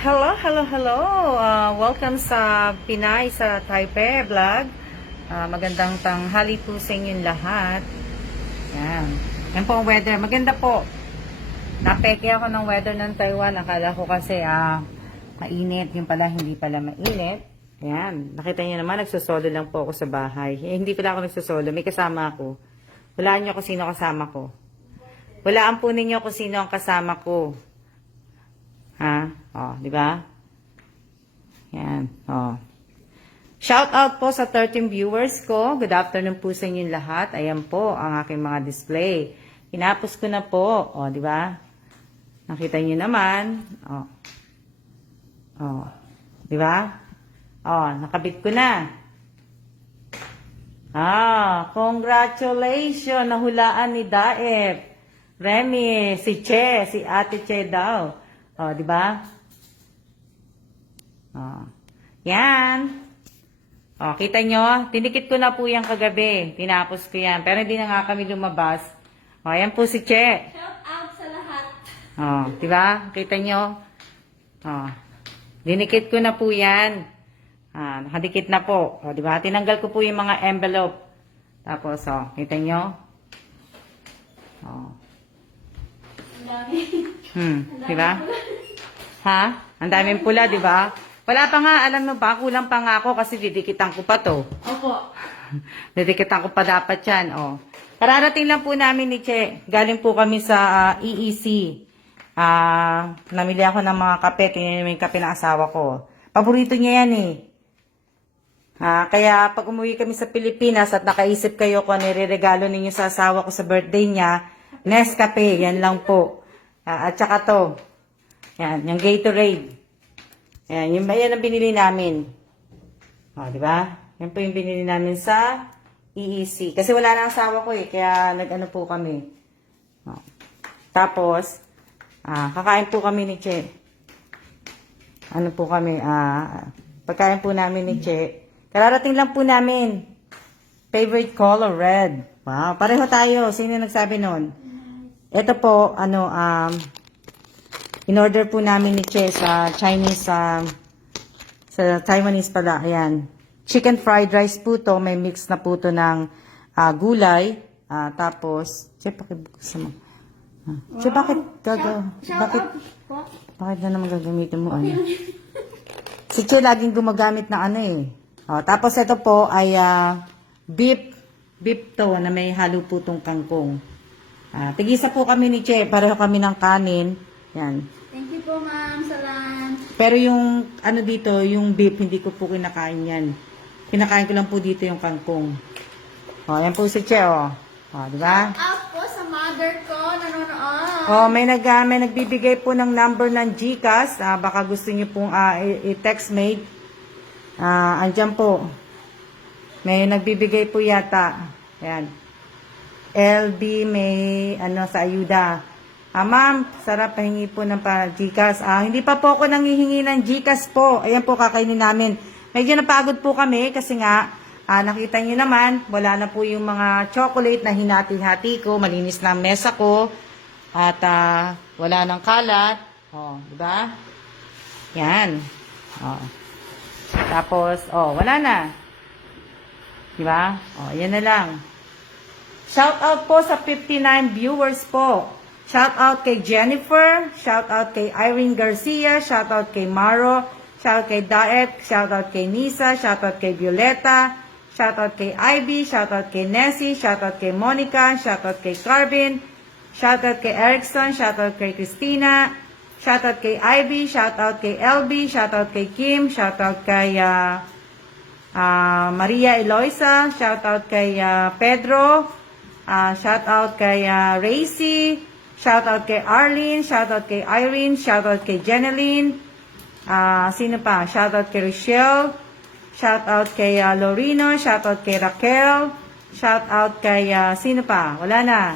Hello, hello, hello. Welcome sa Pinay sa Taipei vlog. Magandang tanghali po sa inyong lahat. Yan. Yan po ang weather. Maganda po. Napeke ako ng weather ng Taiwan. Akala ko kasi mainit. Yung pala, hindi pala mainit. Yan. Nakita niyo naman, nagsosolo lang po ako sa bahay. Hindi pala ako nagsosolo. May kasama ako. Walaan niyo kung sino kasama ko. Walaan po ninyo kung sino ang kasama ko. Ha? Oh, di ba? Yan. Oh. Shout out po sa 13 viewers ko. Good afternoon po sa inyong lahat. Ayan po ang aking mga display. Pinapos ko na po. Oh, di ba? Nakita niyo naman. Oh. Oh. Di ba? Oh, nakabit ko na. Congratulations. Nahulaan ni Daep. Remy, si Che, si Ate Che daw. Oh, di ba? Oh. Yan. Oh, kita nyo? Tinikit ko na po yan kagabi. Tinapos ko yan. Pero hindi na nga kami lumabas. Oh, yan po si Che. Shout out sa lahat. Oh, di ba? Kita nyo? Oh. Dinikit ko na po yan. Nakadikit na po. Oh, di ba? Tinanggal ko po yung mga envelope. Tapos, oh, kita nyo? Oh. Ang dami. Di ba? Ha? Ang daming pula, di ba? Wala pa nga, alam mo ba, kulang pa nga ako kasi didikitan ko pa to. Opo. Didikitan ko pa dapat yan, oh. Kararating lang po namin ni Che. Galing po kami sa EEC. Namili ako ng mga kape. Tingnan yung kape ng asawa ko. Paborito niya yan eh. Kaya pag umuwi kami sa Pilipinas at nakaisip kayo kung nireregalo ninyo sa asawa ko sa birthday niya, Nescafe, yan lang po. At saka to. Yan, yung Gatorade. Yan ang binili namin. O, di ba? Yan po yung binili namin sa EEC. Kasi wala na ang asawa ko eh, kaya nag-ano po kami. O. Tapos, kakain po kami ni Che. Ano po kami, pagkain po namin ni Che. Kararating lang po namin. Favorite color, red. Wow, pareho tayo. Sino nagsabi nun? Ito po, in-order po namin ni Che sa Chinese, sa Taiwanese pala. Ayan. Chicken fried rice po to. May mix na po to ng gulay. Tapos, Che, pakibuksan mo. Che, bakit na naman gagamitin mo? Ano? Si Che laging gumagamit ng ano eh. Tapos ito po ay beef to na may halo po tong kangkong. Tigisa po kami ni Che. Pareho kami ng kanin. Yan. Thank you po, ma'am, sa lunch. Pero yung ano dito, yung beef, hindi ko po kinakain yan. Kinakain ko lang po dito yung kangkong. Yan po si Che, di ba? Shout out po sa mother ko, nanonood. May nagbibigay po ng number ng GCash. Baka gusto niyo pong i-text mate. Andyan po. May nagbibigay po yata. Ayan. LB may sa ayuda. Ma'am, sarap pahingi po ng GCash. Hindi pa po ako nanghihingi ng GCash po. Ayan po kakainin namin. Medyo napagod po kami kasi nga nakita niyo naman, wala na po yung mga chocolate na hinati-hati ko. Malinis na ang mesa ko. At wala nang kalat. Di ba? Yan. Tapos, wala na. Di ba? Yan na lang. Shout out po sa 59 viewers po. Shout out kay Jennifer, shout out kay Irene Garcia, shout out kay Maro, shout out kay Daet, shout out kay Nisa, shout out kay Violeta, shout out kay Ivy, shout out kay Nessie, shout out kay Monica, shout out kay Carvin, shout out kay Erickson, shout out kay Christina, shout out kay Ivy, shout out kay LB, shout out kay Kim, shout out kay Maria Eloisa, shout out kay Pedro, shout out kay Racy, shout out kay Arlene, shout out kay Irene, shout out kay Jeneline, sino pa? Shout out kay Rochelle, shout out kay Lorino, shout out kay Raquel, shout out kay sino pa? Wala na.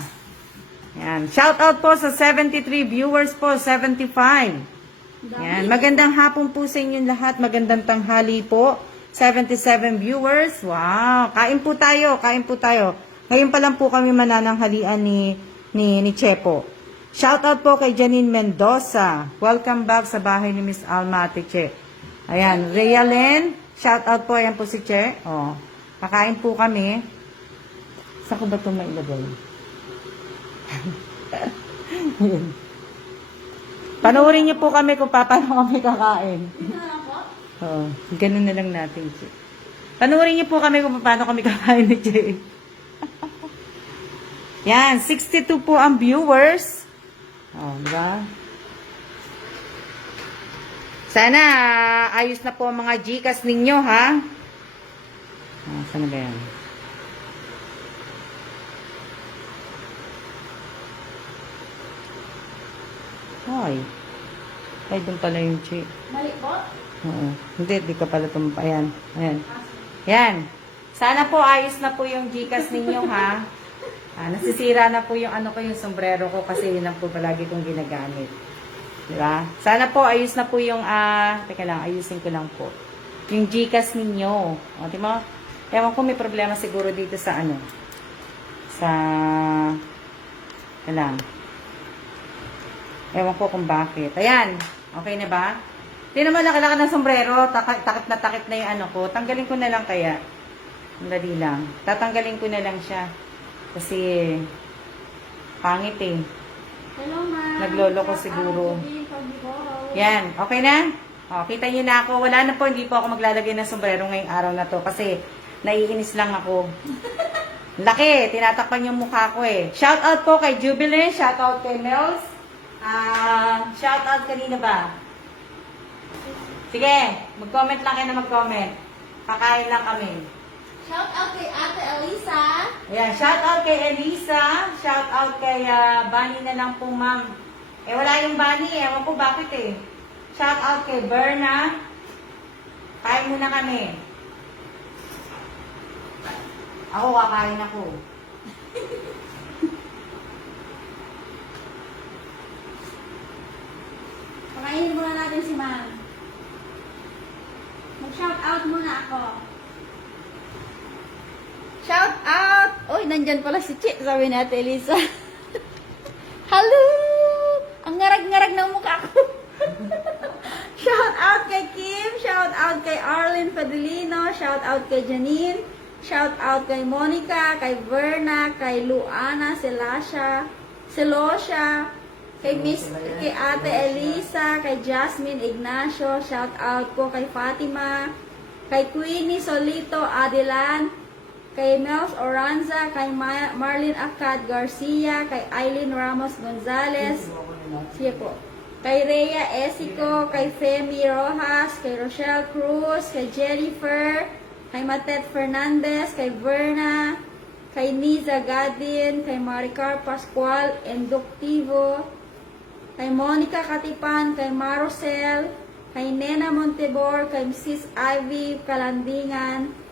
Yan. Shout out po sa 73 viewers po, 75. Yan. Magandang hapon po sa inyong lahat. Magandang tanghali po. 77 viewers. Wow. Kain po tayo. Ngayon pa lang po kami manananghalian ni Chepo. Shoutout po kay Janine Mendoza. Welcome back sa bahay ni Miss Alma, Ate Che. Ayan, Realen. Shoutout po, ayan po si Che. Oh, kakain po kami. Saan ko ba ito mailagay? Panoorin niyo po kami kung paano kami kakain. Oo, ganun na lang natin, Che. Panoorin niyo po kami kung paano kami kakain ni Che. Yan, 62 po ang viewers. Oh, diba? Sana ayos na po ang mga Gcash ninyo, ha? Ah, saan ba yan? Hoy. Ay, doon pala yung Che. Mali po? Oo. Hindi, di ka pala tumpa. Ayan. Ayan. Yan. Sana po ayos na po yung Gcash ninyo, ha? Nasisira na po yung ano ko, yung sombrero ko kasi yun ang po palagi kong ginagamit. Diba? Sana po ayos na po yung, teka lang, ayusin ko lang po. Yung Gcash ninyo. O, di mo? Ewan ko may problema siguro dito sa ano. Sa, teka lang. Ewan ko kung bakit. Ayan. Okay na ba? Hindi naman nakalaka ng sombrero. Takip na yung ano ko. Tanggalin ko na lang kaya. Dali lang. Tatanggalin ko na lang siya. Kasi, pangit eh. Hello, ma'am. Naglolo ko siguro. Yan. Okay na? O, kita niyo na ako. Wala na po. Hindi po ako maglalagay ng sombrero ngayong araw na to. Kasi, naiinis lang ako. Laki. Tinatakpan yung mukha ko eh. Shout out po kay Jubilee. Shout out kay Mels. Shout out kanina ba? Sige. Mag-comment lang kayo na mag-comment. Kakain lang kami. Shout out kay Ate Elisa. Ayan, shout out kay Elisa, shout out kay Bunny na lang po, ma'am. Eh, wala yung Bunny, ewan ko bakit eh. Shout out kay Berna. Kain muna kami. Ako, kakain ako. Pakainin muna natin si ma'am. Mag-shout out muna ako. Shout out! Uy, nandyan pala si Chi, sabi ni Ate Elisa. Hello! Ang ngarag-ngarag ng mukha ko. Shout out kay Kim, shout out kay Arlene Padelino, shout out kay Janine, shout out kay Monica, kay Verna, kay Luana, Celosha, kay Ate Elisa, kay Jasmine Ignacio, shout out po kay Fatima, kay Queenie Solito Adelan, kay Mels Oranza, kay Marlene Acad Garcia, kay Eileen Ramos Gonzalez, siya po, kay Rhea Esico, kay Femi Rojas, kay Rochelle Cruz, kay Jennifer, kay Matet Fernandez, kay Verna, kay Niza Gadin, kay Maricar Pascual Inductivo, kay Monica Katipan, kay Marocel, kay Nena Montebor, kay Mrs. Ivy Kalandingan,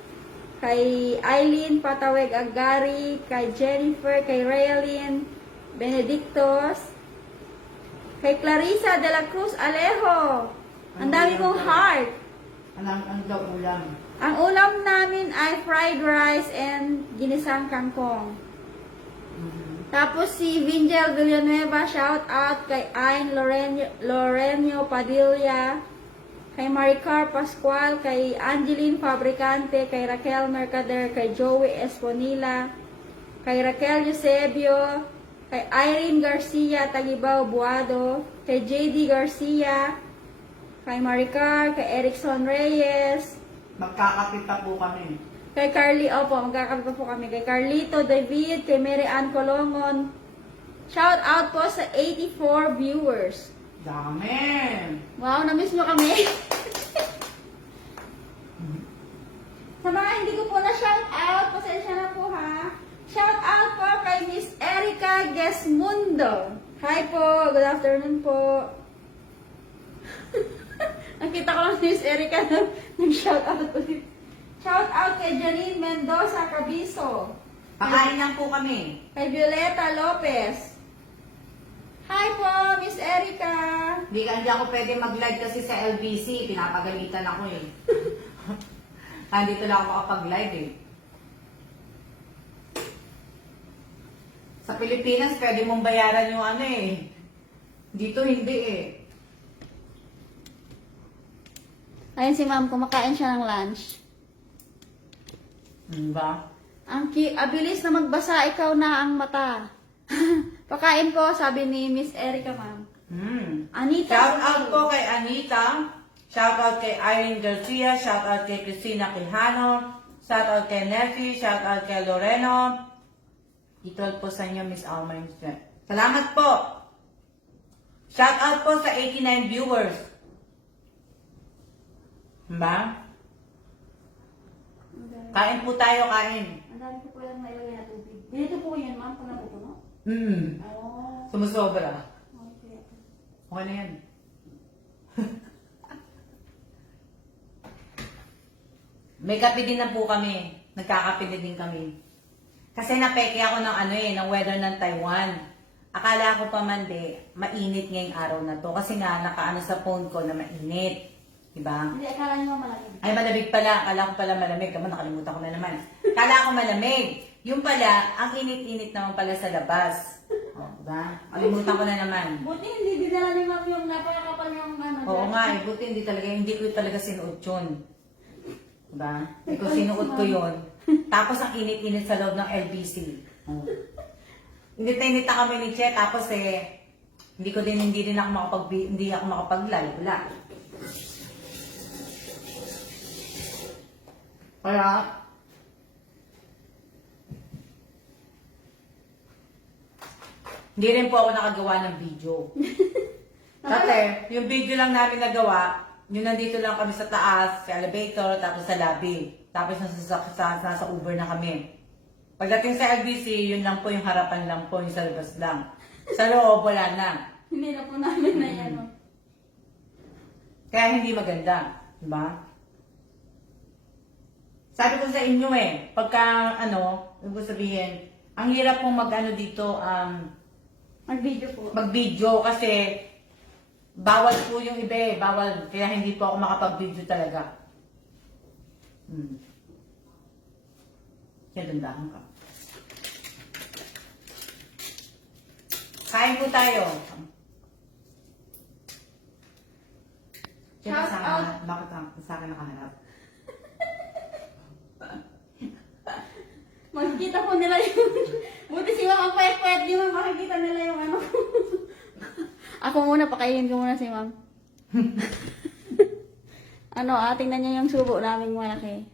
kay Eileen Pataweg Agari, kay Jennifer, kay Raylene Benedictos, kay Clarissa de la Cruz Alejo. Ang dami kong heart. Ang daw ulam? Ang ulam namin ay fried rice and ginisang kangkong. Tapos si Vingel Villanueva, shout out kay Ayn Lorenio Padilla, kay Maricar Pascual, kay Angeline Fabricante, kay Raquel Mercader, kay Joey Esponila, kay Raquel Eusebio, kay Irene Garcia Tagibaw Buado, kay JD Garcia, kay Maricar, kay Erickson Reyes, Magkakapita po kami. kay Carly, magkakapit po kami, kay Carlito David, kay Mary Ann Colongon. Shout out po sa 84 viewers. Dami! Wow, na-miss nyo kami. Sa mga hindi ko po na shout out, pasensya na po ha. Shout out po kay Miss Erica Gesmundo. Hi po, good afternoon po. Nakita ko lang si Miss Erica nag-shout out ulit. Shout out kay Janine Mendoza Cabiso. Pakain lang po kami. Kay Violeta Lopez. Hi po, Miss Erica. Hindi ako pwede mag-live kasi sa LBC. Pinapagalitan ako eh. Dito lang ako makapag-live eh. Sa Pilipinas, pwede mong bayaran yung ano eh. Dito hindi eh. Ayun si ma'am, kumakain siya ng lunch. Ba? Abilis na magbasa, ikaw na ang mata. Pakain ko, sabi ni Miss Erica, ma'am. Anita. Shout out po kay Anita. Shout out kay Irene Garcia. Shout out kay Christina Quijano. Shout out kay Nessie. Shout out kay Loreno. Ito po sa inyo, Miss Alma. Salamat po. Shout out po sa 89 viewers. Ba? Kain po tayo, kain. Ang dami ko po lang nailagay na tubig. Ganito po yan, ma'am, kung napupuno. Oh, Sumusobra. okay. Okay na yan. May kape din na po kami. Nagkakape din kami. Kasi napeke ako ng ng weather ng Taiwan. Akala ko pa man mainit ngayong araw na to. Kasi nga, nakaano sa phone ko na mainit. Diba? Hindi, akala niyo malamig. Ay, malamig pala. Akala ko pala malamig. Tama, nakalimutan ko na naman. Akala ko malamig. Yung pala, ang init-init naman pala sa labas. O, diba? Kalimutan ko na naman. Buti hindi dinala ni ma'am yung napakakapal yung ano. Oo nga, buti hindi ko talaga sinuot yun. Diba? Hindi ko sinuot ko yun. Tapos ang init-init sa loob ng LBC. Oh. Init na init na kami ni Che, tapos hindi din ako makapag-live. Wala. Kaya, hindi rin po ako nakagawa ng video. Kasi, yung video lang namin nagawa, yung nandito lang kami sa taas, sa elevator, tapos sa lobby. Tapos nasa Uber na kami. Pagdating sa LBC, yun lang po yung harapan lang po, yung sa labas lang. Sa loob, wala na. Hindi na po namin na yan. Oh. Kaya hindi maganda. Diba? Sabi ko sa inyo pagka ibig sabihin, ang hirap pong dito, Mag-video po. mag-video kasi bawal po yung iba bawal. Kaya hindi po ako makapag-video talaga. Kaya dandahan ka. Kain po tayo. Shout out. Bakit sa akin nakaharap? Makikita po nila yung... Buti si ma'am ang payat-payat di ma'am. Makikita nila yung ano. Ako muna, pakainin ko muna si ma'am. Tingnan niya yung subo naming malaki.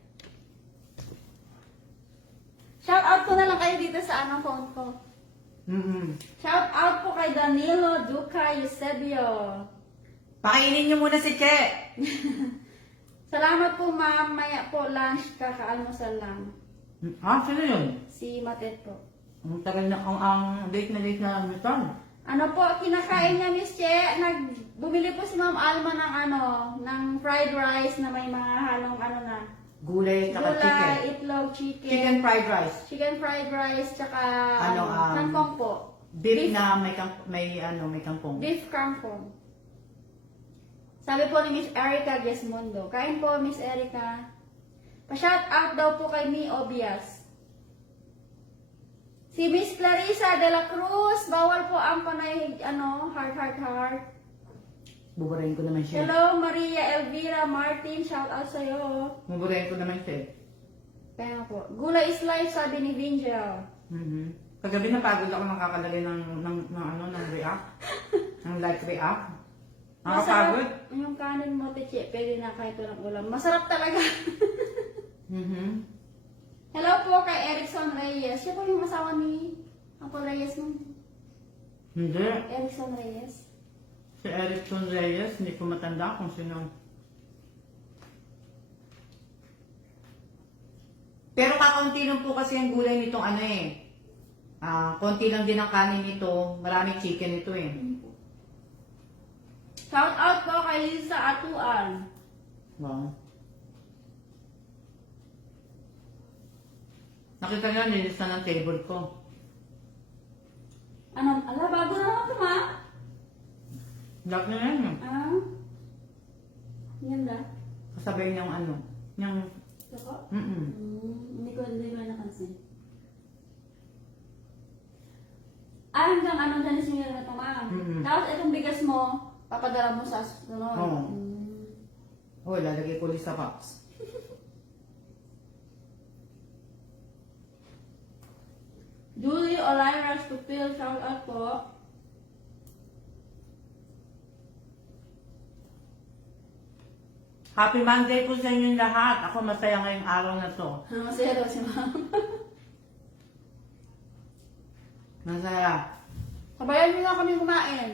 Shout out ko na lang kayo dito sa phone ko. Shout out po kay Danilo Duca Eusebio. Pakainin niyo muna si Che. Salamat po ma'am. Maya po lunch, kaka-almusal lang. Sino yun? Si Matet po. Ang tagal na, ang late na mission. Kinakain niya, Miss Che. Bumili po si Ma'am Alma ng fried rice na may mga halong Gulay, tsaka chicken. gulay, itlog, chicken. Chicken fried rice. Chicken fried rice, tsaka kangkong po. Beef na may kangkong. Beef kangkong. Sabi po ni Miss Erica Gesmundo. Kain po, Miss Erica. Pa-shout out daw po kay Mi Obias. Si Miss Clarissa de la Cruz, bawal po ang panay, heart. Buburahin ko naman siya. Hello, Maria Elvira Martin, shout out sa'yo. Buburahin ko naman siya. Kaya po. Gulay is life, sabi ni Vingel. Kagabi napagod ako nakakalagay ng react. ng like react. Nakapagod. Masarap yung kanin mo, Tiche. Pwede na kahit walang ulam. Masarap talaga. Hello po kay Erickson Reyes. Siya po yung asawa ni Uncle Reyes mo. Hindi. Erickson Reyes. Si Erickson Reyes, hindi ko matanda kung sino. Pero kakaunti lang po kasi ang gulay nitong konti lang din ang kanin nito. Maraming chicken ito Shout out po kay Lisa Atuan. Wow. Nakita nyo, nilista ng table ko. Bago na ako ma. Black na yan Ganda. Kasabay niyang niyang... Ito po? Mm-mm. Hindi ko nakansin. hanggang ano, Chinese New Year na ito, ma'am. Mm-mm. Tapos itong bigas mo, papadala mo sa sunod. Oo. Oh, lalagay ko ulit sa box. Julie Oliras to Phil, shout out po. Happy Monday po sa inyong lahat. Ako masaya ngayong araw na to. Masaya daw si ma'am. Masaya. Kabayan niyo na kami kumain.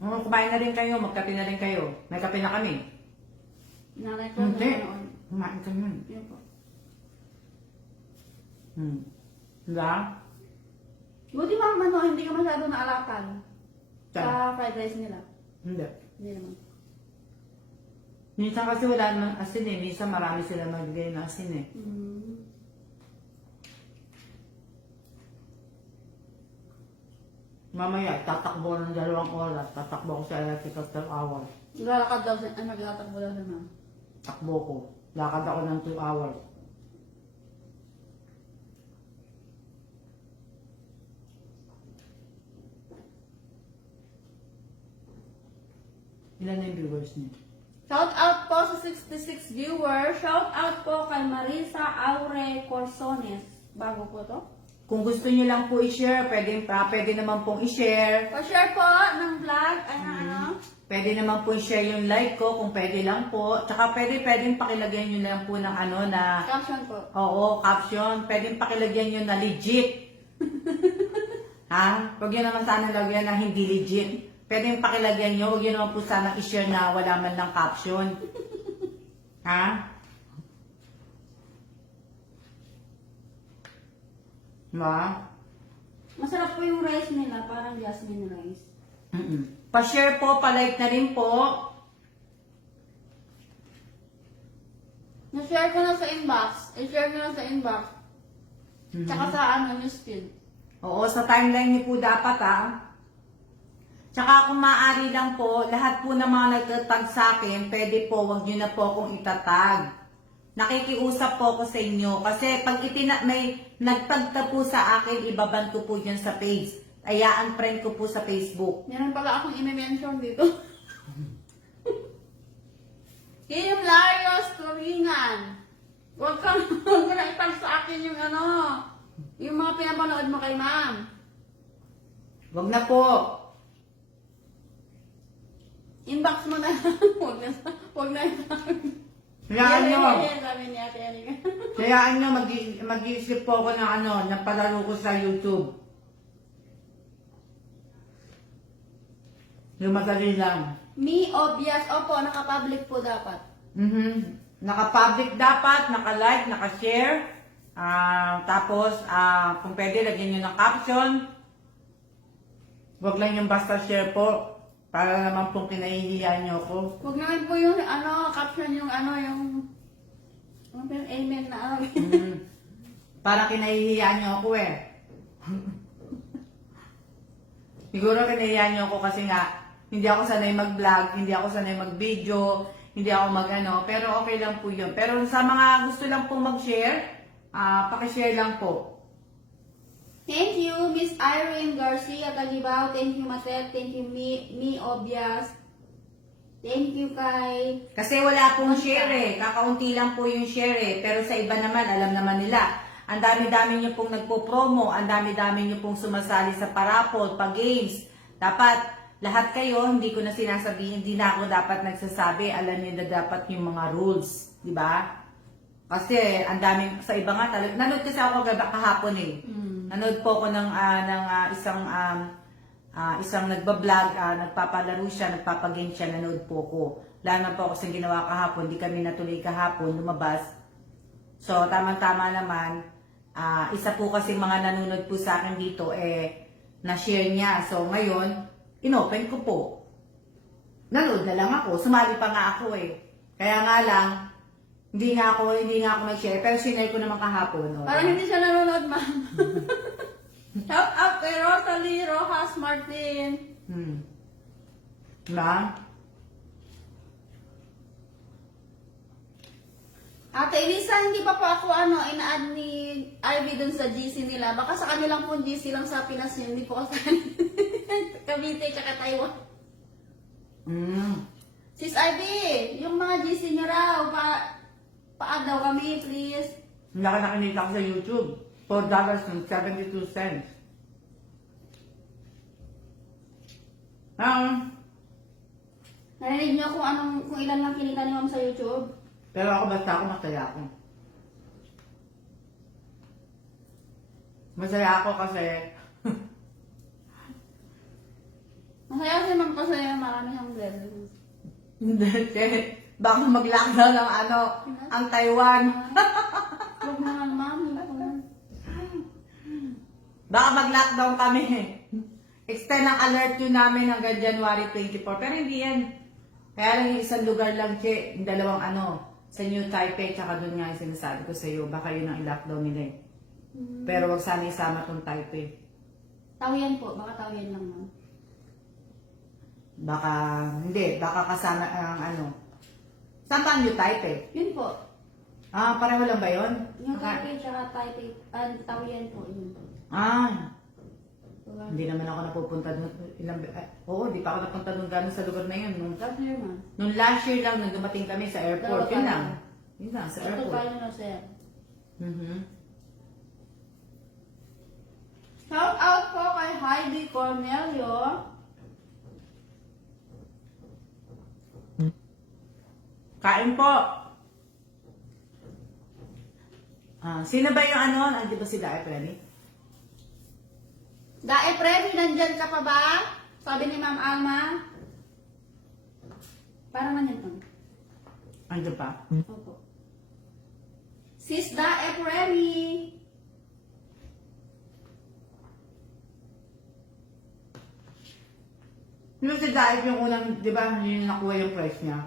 Kumain na rin kayo, magkape na rin kayo. May kape na kami. Nanay ko Hindi. na noon. Kumain ka yun. Yun po. Diba? Buti ma'am, ano, hindi ka masyado naalakan Saan? sa fried rice nila. Hindi. Hindi naman. Minsan kasi wala namang asin eh. Minsan marami sila magbigay ng asin eh. Mamaya, tatakbo ng 2 oras. Tatakbo ko sa electrical hour. Naglalakad daw siya, naglatakbo daw siya ma'am. Takbo ko. Lakad ako ng 2 hours. Ilan na yung viewers niya? Shout out po sa 66 viewers. Shout out po kay Marisa Aure Corsones. Bago po to. Kung gusto niyo lang po i-share, pwede naman pong i-share. Pa-share po ng vlog. Ay na ano. Pwede naman po i-share yung like ko kung pwede lang po. Tsaka pwedeng pakilagyan nyo lang po ng ano na... Caption po. Oo, caption. Pwedeng pakilagyan nyo na legit. Ha? Huwag nyo naman sana lagyan na hindi legit. Pwedeng pakilagyan nyo. Huwag nyo naman po sana i-share na wala man lang caption. Ha? Ma? Masarap po yung rice nila. Parang jasmine rice. Pa-share po, pa-like na rin po. Na-share ko na sa inbox. I-share ko na sa inbox. Tsaka sa ano, newsfeed. Oo, sa timeline niyo po dapat Tsaka kung maaari lang po, lahat po ng mga nagtatag sa akin, pwede po, wag niyo na po akong itatag. Nakikiusap po ako sa inyo. Kasi pag may nagtagta po sa akin, ibaban ko po yun sa page. Ayaan friend ko po sa Facebook. Meron pala akong i-mention dito. Kim Larios Turingan. Huwag mo na itag sa akin yung ano, yung mga pinapanood mo kay ma'am. Wag na po. Inbox mo na. Huwag na itag. Hayaan nyo. Sabi ni Ate Anika. Hayaan nyo, mag-iisip po ako ng ng palaro ko sa YouTube. Yung madali lang. Me obvious. Opo, naka-public po dapat. Naka-public dapat, naka-like, naka-share. Tapos, kung pwede, lagyan nyo ng caption. Huwag lang yung basta share po. Para naman pong kinahihiya nyo ko. Huwag naman po yung ano, caption yung ano, yung amen na ano. Para kinahihiya nyo ako eh. Siguro kinahihiya nyo ako kasi nga, hindi ako sanay mag-vlog, hindi ako sanay mag-video, hindi ako mag-ano, pero okay lang po yun. Pero sa mga gusto lang pong mag-share, pakishare lang po. Thank you, Miss Irene Garcia Calibao. Thank you, Matel. Thank you, me obvious. Thank you, kay... Kasi wala pong share eh, kakaunti lang po yung share eh, pero sa iba naman, alam naman nila. Ang dami-dami nyo pong nagpo-promo, ang dami-dami nyo pong sumasali sa parapol, pa-games. Dapat, lahat kayo, hindi ko na sinasabihin, hindi na ako dapat nagsasabi, alam niyo na dapat yung mga rules, di ba? Kasi ang daming, sa iba nga talaga, nanood kasi ako kahapon eh. Nanood po ako ng isang nagbablog, nagpapalaro siya, nagpapagame siya, nanood po ko. Lalo na po ako sa ginawa kahapon, di kami natuloy kahapon, lumabas. So, tama-tama naman, isa po kasi mga nanonood po sa akin dito, na-share niya. So, ngayon, inopen ko po. Nanood na lang ako. Sumali pa nga ako eh. Kaya nga lang, hindi nga ako mag-share. Pero sinay ko naman kahapon. Parang hindi siya nanonood, ma'am. Shout out kay Rosalie Rojas Martin. Diba? Ate Elisa, hindi pa po ako ina-add ni Ivy dun sa GC nila. Baka sa kanilang po GC lang sa Pinas yun. Hindi po ako sa Cavite tsaka Taiwan. Sis Ivy, yung mga GC niyo raw, pa-add daw kami, please. Hindi ka nakinita ko sa YouTube. $4.72. Narinig niyo kung ilan lang kinita ni Ma'am sa YouTube? Pero ako basta ako masaya ako. Masaya ako kasi Masaya si Ma'am kasi marami siyang blessings. hindi kasi baka mag-lockdown ang Taiwan. Huwag naman, Ma'am. Baka mag-lockdown kami. Extend ang alert yun namin hanggang January 24. Pero hindi yan. Kaya lang yung isang lugar lang, Che. Yung dalawang sa New Taipei, tsaka doon nga yung sinasabi ko sa iyo, baka yun ang i-lockdown nila eh. Pero wag sana isama tong Taipei. Tawian po, baka tawian lang, Ma'am. Baka, hindi, baka kasama ang Saan pa ang New Taipei? Yun po. Pareho lang ba yun? Yung Taipei tsaka Taipei, tawian po, yun po. Hindi naman ako napupunta doon. Di pa ako napunta doon gano'n sa lugar na yun. Last year, Ma'am. Nung last year lang, nung dumating kami sa airport, Dalawa yun tayo. lang. Yun lang, sa Ito airport. tayo na, sir. Mhm. Shout out po kay Heidi Cornelio. Kain po! Sino ba yung Andi ba si Dae Freddy? Dae Freddy, nandyan ka pa ba? Sabi ni Ma'am Alma. Parang nandyan pa. Ando pa? Opo. Sis Dae Freddy. Yung si Dae yung unang, di ba, hindi niya nakuha yung price niya.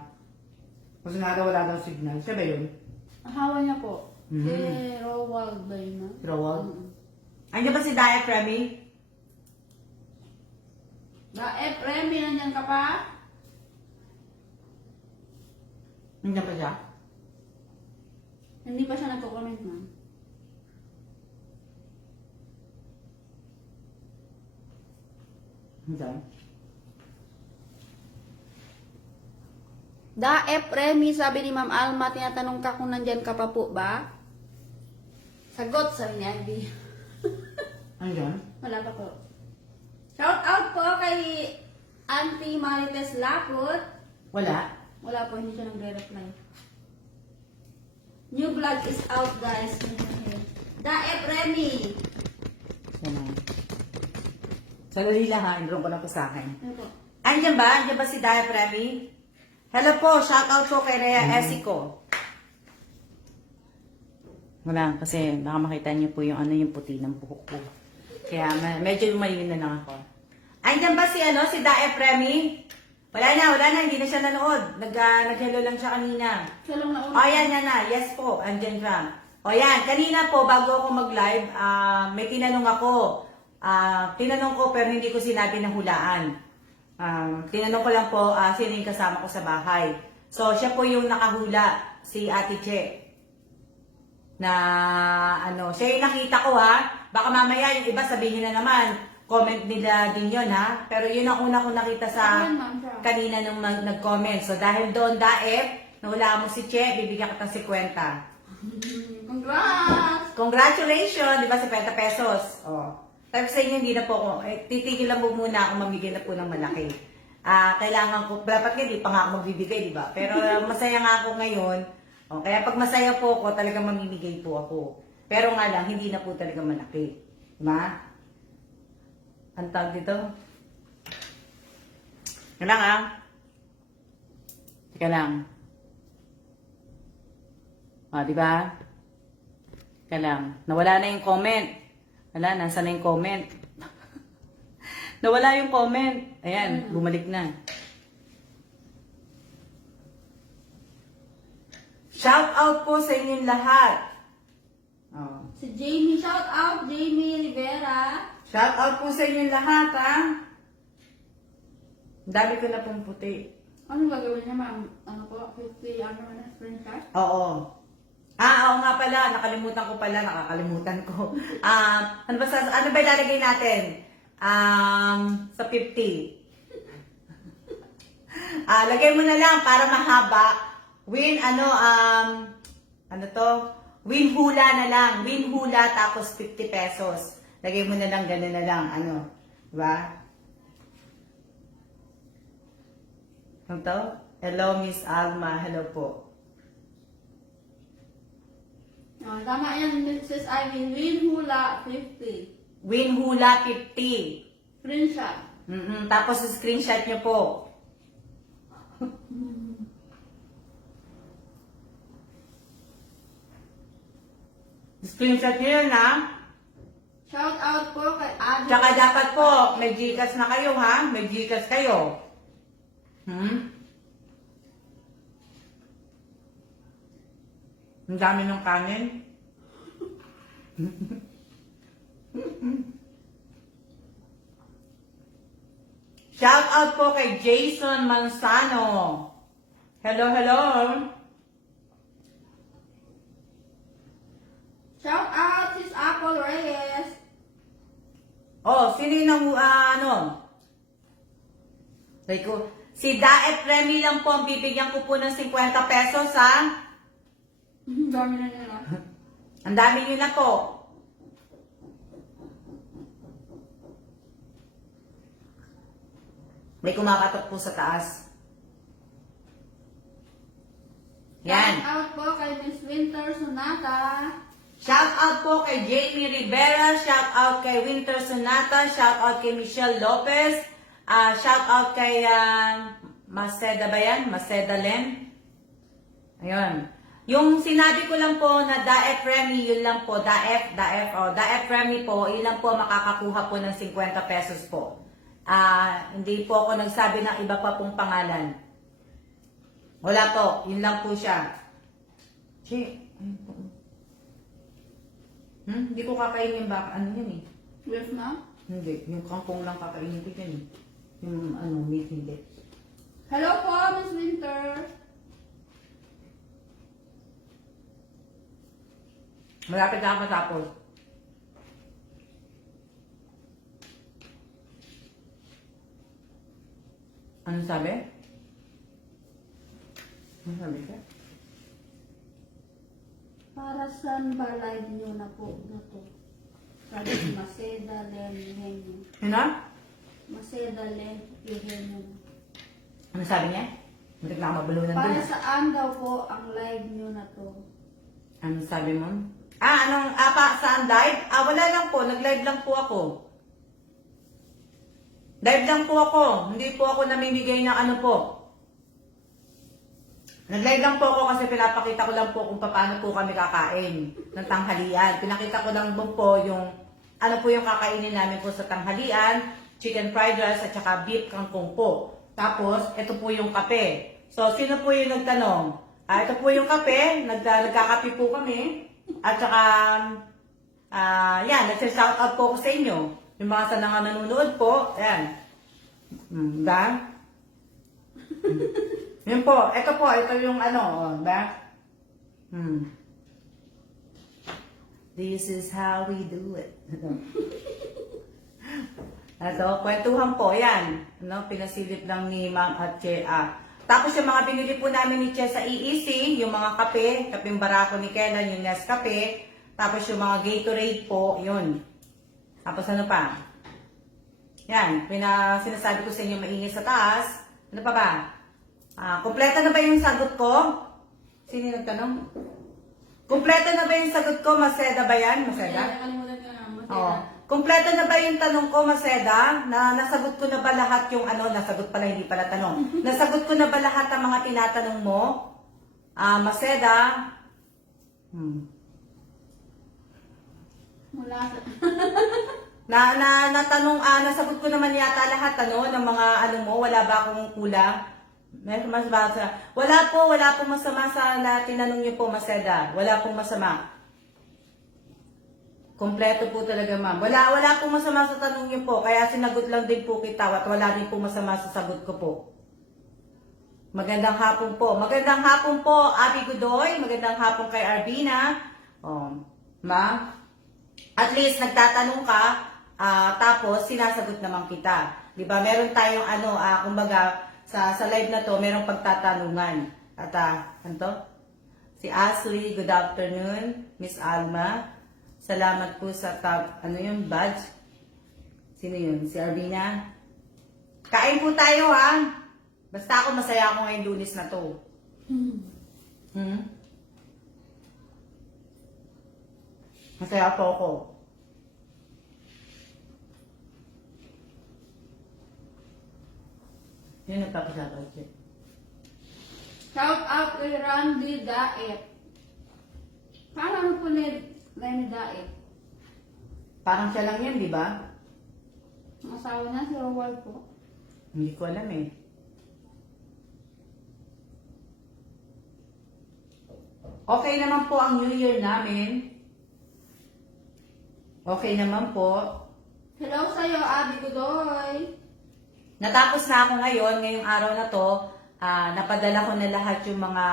Kasi nga daw wala daw signal. Siya ba yun? Ahawa niya po. Mhm. Si Rowald ba yun, Ma'am? Si Rowald? Mm. Andiyan ba si Dae Freddy? Dae Freddy, nandyan ka pa? Andiyan pa siya? Hindi pa siya nagko-comment, Ma'am. Andiyan. Dae Premi, sabi ni Ma'am Alma, tinatanong ka kung nandyan ka pa po ba? Sagot, sabi ni Ivy. Andiyan? Wala pa po. Shout out po kay Auntie Marites Laput. Wala. Wala po, hindi siya nagre-reply. New vlog is out, guys. Dae Premi. Yan na. Sadali lang ha, indrong ko na po sa akin. Ano po? Andiyan ba? Andiyan ba si Dae Freddy? Hello po, shout out po kay Rhea Esico. Wala, kasi baka makita niyo po yung yung puti ng buhok ko. Kaya medyo lumayo na lang ako. Andiyan ba si Dae Freddy? Wala na, hindi na siya nanood. Nag-hello lang siya kanina. Siya lang nauna. O yan na, yes po, andyan siya. O yan, kanina po, bago ako mag-live, may tinanong ako. Tinanong ko pero hindi ko sinabi na hulaan. Tinanong ko lang po, sino yung kasama ko sa bahay. So, siya po yung nakahula, si Ate Che. Na, siya yung nakita ko ha. Baka mamaya yung iba sabihin na naman, comment nila din yun ha. Pero yun ang una ko nakita sa Ayan, Ma'am, siya. kanina nung nag-comment. So, dahil doon, Daep, nahula mo si Che, bibigyan ka ng 50. Congrats! Congratulations! Di ba, 50 pesos? Oh. Sabi sa inyo, hindi na po ako, titigil lang po muna ako mamigay na po ng malaki. Kailangan ko, dapat nga, di pa nga ako magbibigay, di ba? Pero masaya nga ako ngayon. Kaya pag masaya po ako, talagang mamimigay po ako. Pero nga lang, hindi na po talaga malaki. Di ba? Ang tawag dito? Teka lang Teka lang. Di ba? Teka lang. Nawala na yung comment. Wala, nasa na yung comment? Nawala yung comment. Ayan, bumalik na. Shout out po sa inyong lahat. Si Jamie, shout out Jamie Rivera. Shout out po sa inyong lahat, ha? Ang dami ko na pong puti. Ano gagawin niya, Ma'am? Ano po? 50, screenshot? Oo. Oo nga pala, nakakalimutan ko. Ano ba ilalagay natin? Sa 50. Lagay mo na lang para mahaba. Win hula na lang. Win hula tapos 50 pesos. Lagay mo na lang, gano'n na lang. Diba? Ano to? Hello, Miss Alma. Hello po. Tama yan, Mrs. Ivy. Win hula 50. Win hula 50. Screenshot. Tapos screenshot nyo po. Screenshot nyo yun, ha? Shout out po kay Adi. Tsaka dapat po, may Gcash na kayo, ha? May Gcash kayo. Ang dami ng kanin. Shout out po kay Jason Manzano. Hello, hello. Shout out sis Apple Reyes. Oh, sino yung si Daet Remy lang po ang bibigyan ko po ng 50 pesos, ha? Dami na nila. Ang dami nyo na po. May kumakatok po sa taas. Yan. Shout out po kay Miss Winter Sonata. Shout out po kay Jamie Rivera. Shout out kay Winter Sonata. Shout out kay Michelle Lopez. Shout out kay Maceda ba yan? Maceda Len. Ayun. Yung sinabi ko lang po na Daef Remy, yun lang po. Daef Remy po, yun lang po makakakuha po ng 50 pesos po. Hindi po ako nagsabi ng iba pa pong pangalan. Wala po, yun lang po siya. Hindi ko kakainin baka yan eh. With na? Hindi, yung kangkong lang kakainin ko yan eh. Yung meat hindi. Hello po, Miss Winter. Malapit na ako matapos. Ano sabi? Ano sabi ka? Para saan ba live nyo na po na to? Sabi ni Maceda Len Eugenio. Ano? Maceda Len Eugenio. Ano sabi niya? Hindi na ako mabulunan Para dun. saan daw po ang live nyo na to? Ano sabi mo? Saan live? Wala lang po. Nag-live lang po ako. Live lang po ako. Hindi po ako namimigay ng ano po. Nag-live lang po ako kasi pinapakita ko lang po kung paano po kami kakain ng tanghalian. Pinakita ko lang po yung ano po yung kakainin namin po sa tanghalian, chicken fried rice at saka beef kangkong po. Tapos, ito po yung kape. So, sino po yung nagtanong? Ito po yung kape. Nagkakape po kami. At saka, yan, nagsa-shoutout po ako sa inyo. Yung mga sa nanonood po, yan. Ba? Yun po, ito yung ba? This is how we do it. Kwentuhan po, yan. Pinasilip lang ni Ma'am at Che. Tapos yung mga binili po namin ni Che sa EEC, yung mga kape, kapeng barako ni Kenan, yung Nescafe, tapos yung mga Gatorade po, yun. Tapos ano pa? Yan, sinasabi ko sa inyo maingay sa taas. Ano pa ba? Kompleto na ba yung sagot ko? Sino yung nagtanong? Kompleto na ba yung sagot ko? Maceda ba yan? Maceda? Nakalimutan ko na. Maceda. Oo. Kompleto na ba yung tanong ko, Maceda? Nasagot ko na ba lahat yung nasagot pala, hindi pala tanong. Nasagot ko na ba lahat ang mga tinatanong mo? Maceda? Mula sa... Nasagot ko naman yata lahat, ng mga mo, wala ba akong kulang? Mas basa. Wala po masama sa tinanong niyo po, Maceda. Wala pong masama. Kompleto po talaga, ma'am. Wala pong masama sa tanong niyo po. Kaya sinagot lang din po kita at wala din po masama sa sagot ko po. Magandang hapon po. Magandang hapon po, Abby Godoy. Magandang hapon kay Arbina. Ma, at least nagtatanong ka, tapos sinasagot naman kita. Di ba? Meron tayong kumbaga, sa live na to, merong pagtatanungan. At ano to? Si Ashley, good afternoon. Miss Alma, salamat po sa yung badge. Sino yun? Si Arbina? Kain po tayo ha. Basta ako masaya ako ngayong Lunes na to. Masaya po ako. Yun nagpapasalamat siya. Shout out kay Randy Daet. Parang po ni Randy Daet. Parang siya lang yan, di ba? Ang asawa na si Rowal po. Hindi ko alam eh. Okay naman po ang New Year namin. Okay naman po. Hello sa'yo, Abby Godoy. Natapos na ako ngayong araw na to. Napadala ko na lahat yung mga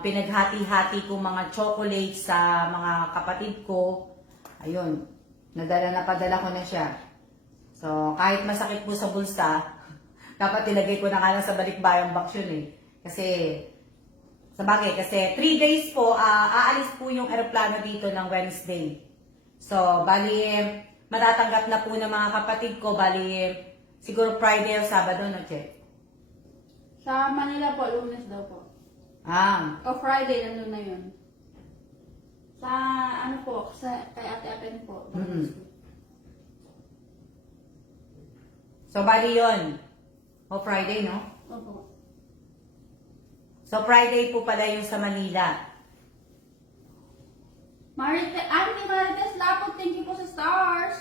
pinaghati-hati kong mga chocolates sa mga kapatid ko. Ayun, napadala ko na siya. So, kahit masakit po sa bulsa, dapat ilagay ko na nga lang sa balikbayang box yun eh. Kasi 3 days po, aalis po yung aeroplano dito ng Wednesday. So, bali, matatanggap na po ng mga kapatid ko, bali, siguro Friday o Sabado, no, Che? Sa Manila po, Lunes daw po. O Friday, nandun na yun. Sa ano po, kay Ate Apen po. So, bali yun. O Friday, no? Opo. So, Friday po pala yung sa Manila. Auntie Marites Lapot, thank you po sa stars.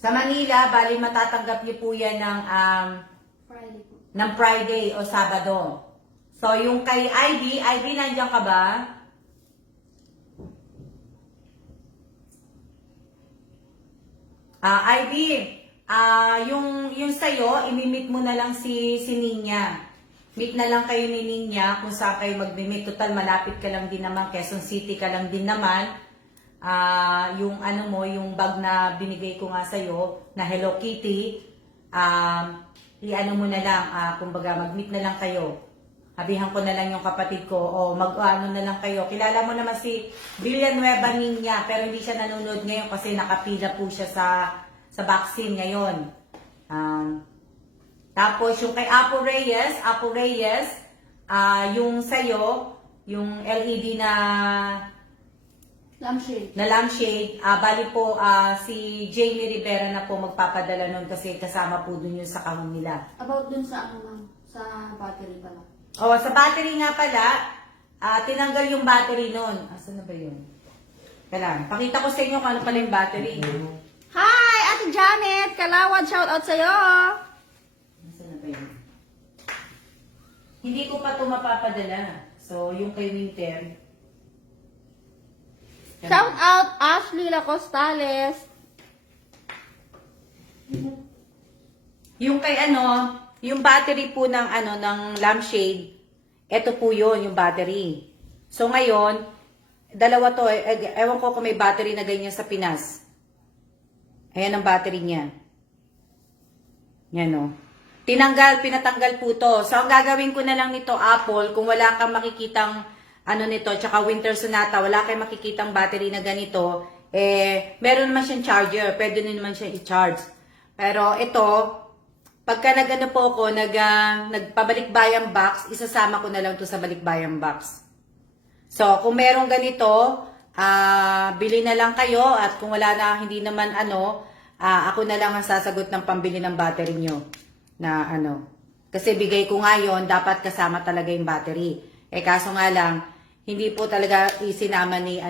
Sa Manila, bali matatanggap niyo po yan Friday po. ng Friday o Sabado. So, yung kay Ivy, nandiyan ka ba? Ivy, yung sa'yo, imimit mo na lang si Ninya. Meet na lang kayo ni Ninya kung saan kayo mag-meet. Total, malapit ka lang din naman. Quezon City ka lang din naman. Yung yung bag na binigay ko nga sa'yo, na Hello Kitty, mo na lang, kumbaga mag-meet na lang kayo. Habihan ko na lang yung kapatid ko, o na lang kayo. Kilala mo naman si Villanueva Niña, pero hindi siya nanonood ngayon kasi nakapila po siya sa vaccine ngayon. Tapos yung kay Apo Reyes, yung sa'yo, yung LED na lampshade, bali po si Jamie Rivera na po magpapadala nun kasi kasama po dun yung sa kahon nila. About dun sa ma'am? Sa battery pala. Sa battery nga pala, tinanggal yung battery nun. Asan na ba yun? Kailangan. Pakita ko sa inyo kung ano pala yung battery. Hi, Ate Janet! Kalawad, shout out sa'yo! Asan na ba yun? Hindi ko pa ito mapapadala. So, yung kay Winter. Shout out Ashley Lacostales. Yung kay yung battery po ng ng lampshade, ito po yun, yung battery. So ngayon, dalawa to, ewan ko kung may battery na ganyan sa Pinas. Ayan ang battery niya. Yan o. Pinatanggal po to. So ang gagawin ko na lang nito, Apple, kung wala kang makikitang nito, tsaka Winter Sonata, wala kang makikitang battery na ganito, meron naman siyang charger, pwede naman siya i-charge. Pero ito, pagka po ako, nagpabalikbayang box, isasama ko na lang to sa balikbayang box. So, kung merong ganito, bili na lang kayo, at kung wala na, hindi naman ako na lang ang sasagot ng pambili ng battery nyo. Na kasi bigay ko nga yun, dapat kasama talaga yung battery. Kaso nga lang, hindi po talaga isinama ni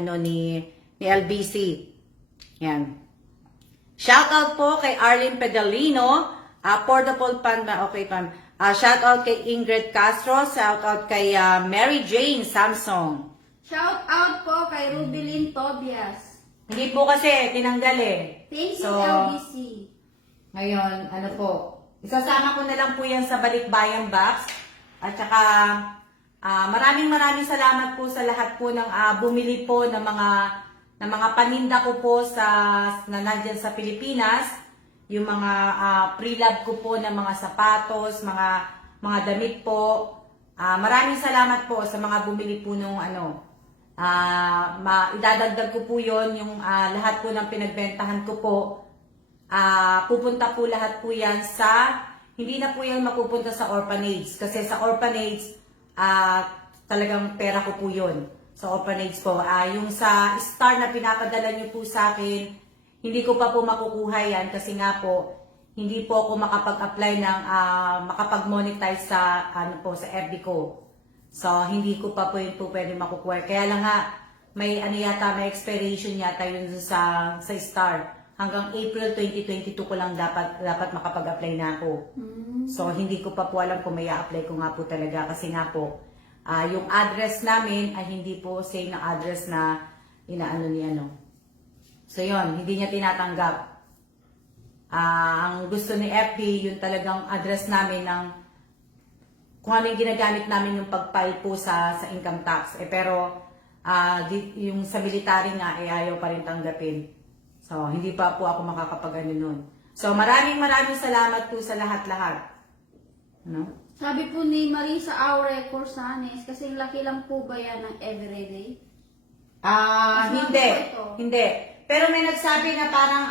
LBC. Yan. Shoutout po kay Arlene Pedalino. Portable pan ba? Okay, pan. Shoutout kay Ingrid Castro. Shoutout kay Mary Jane Samsung. Shout out po kay Rubilin Tobias. Hindi po kasi, tinanggal eh. Thank you, So, LBC. Ngayon, po, Isasama ko na lang po yan sa balikbayan box. At saka, maraming salamat po sa lahat po ng bumili po ng mga paninda ko po na nandyan sa Pilipinas. Yung mga pre-love ko po ng mga sapatos, mga damit po. Maraming salamat po sa mga bumili po nung idadagdag ko po yon yung lahat po ng pinagbentahan ko po. Pupunta po lahat po yan hindi na po yan mapupunta sa orphanage. Kasi sa orphanage, talagang pera ko po yun. Sa orphanage po. Yung sa star na pinapadala niyo po sa akin, hindi ko pa po makukuha yan kasi nga po, hindi po ako makapag-apply ng makapag-monetize sa sa FB ko. So hindi ko pa po yun po pwede makukuha. Kaya lang nga may expiration yata yun sa Star. Hanggang April 2022 ko lang dapat makapag-apply na ako. So hindi ko pa po alam kung may a-apply ko nga po talaga kasi nga po yung address namin ay hindi po same na address na inaano ni So yon, hindi niya tinatanggap. Ang gusto ni FB, yung talagang address namin ng kung ano yung ginagamit namin yung pag-file po sa income tax. Pero yung sa military nga ayaw pa rin tanggapin. So hindi pa po ako makakapag-ano nun. So maraming salamat po sa lahat-lahat. No? Sabi po ni Marisa Aure Corsanes, kasi laki lang po ba yan ng everyday? Hindi. Pero may nagsabi na parang